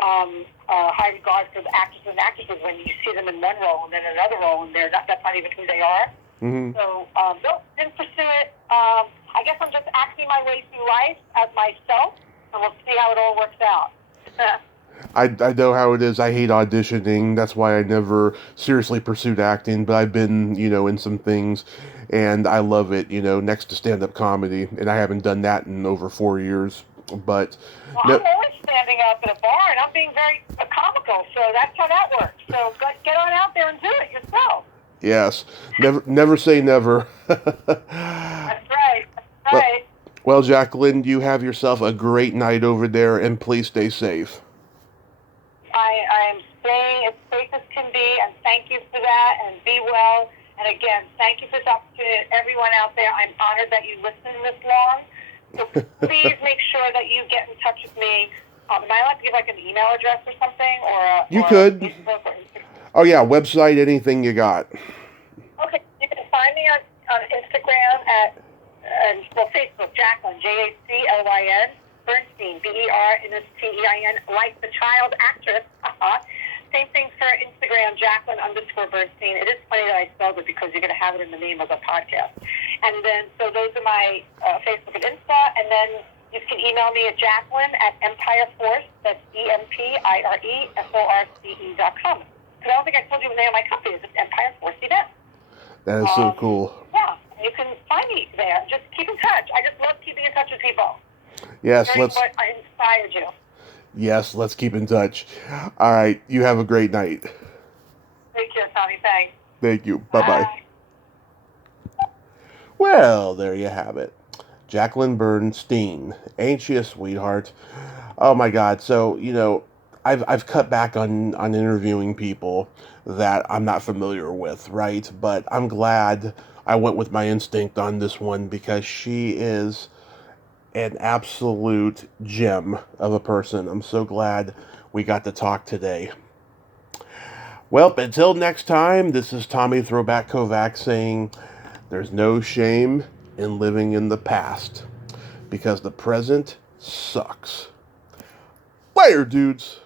high regard for the actors and actresses when you see them in one role and then another role, and that's not even who they are. Mm-hmm. So, no, didn't pursue it. I guess I'm just acting my way through life as myself, and we'll see how it all works out. I know how it is. I hate auditioning. That's why I never seriously pursued acting, but I've been, in some things, and I love it, next to stand-up comedy, and I haven't done that in over 4 years. But I'm always standing up at a bar, and I'm being very comical, so that's how that works. So get on out there and do it yourself. Yes. Never say never. That's right. That's right. Well, Jacqueline, you have yourself a great night over there, and please stay safe. I am staying as safe as can be, and thank you for that, and be well. And again, thank you for this opportunity. Everyone out there, I'm honored that you listened this long. So please make sure that you get in touch with me. Am I allowed to give like an email address or something? You could. Facebook or Instagram? Oh, yeah, website, anything you got. Okay, you can find me on Instagram at, Facebook, Jaclyn, Jaclyn, Bernstein, Bernstein, like the child actress. Same thing for Instagram, Jaclyn_Bernstein. It is funny that I spelled it because you're going to have it in the name of the podcast. And then, so those are my Facebook and Insta. And then you can email me at Jaclyn at EmpireForce, that's EmpireForce.com. Because I don't think I told you the name of my company. It's EmpireForce event. That is so cool. Yeah, you can find me there. Just keep in touch. I just love keeping in touch with people. Yes, what inspired you. Yes, let's keep in touch. All right, you have a great night. Take care, Tommy. Thanks. Thank you. Bye-bye. Well, there you have it. Jaclyn Bernstein. Ain't she a sweetheart? Oh my God. So, I've cut back on interviewing people that I'm not familiar with, right? But I'm glad I went with my instinct on this one because she is an absolute gem of a person. I'm so glad we got to talk today. Well, until next time, this is Tommy Throwback Kovac saying there's no shame in living in the past because the present sucks. Later, dudes.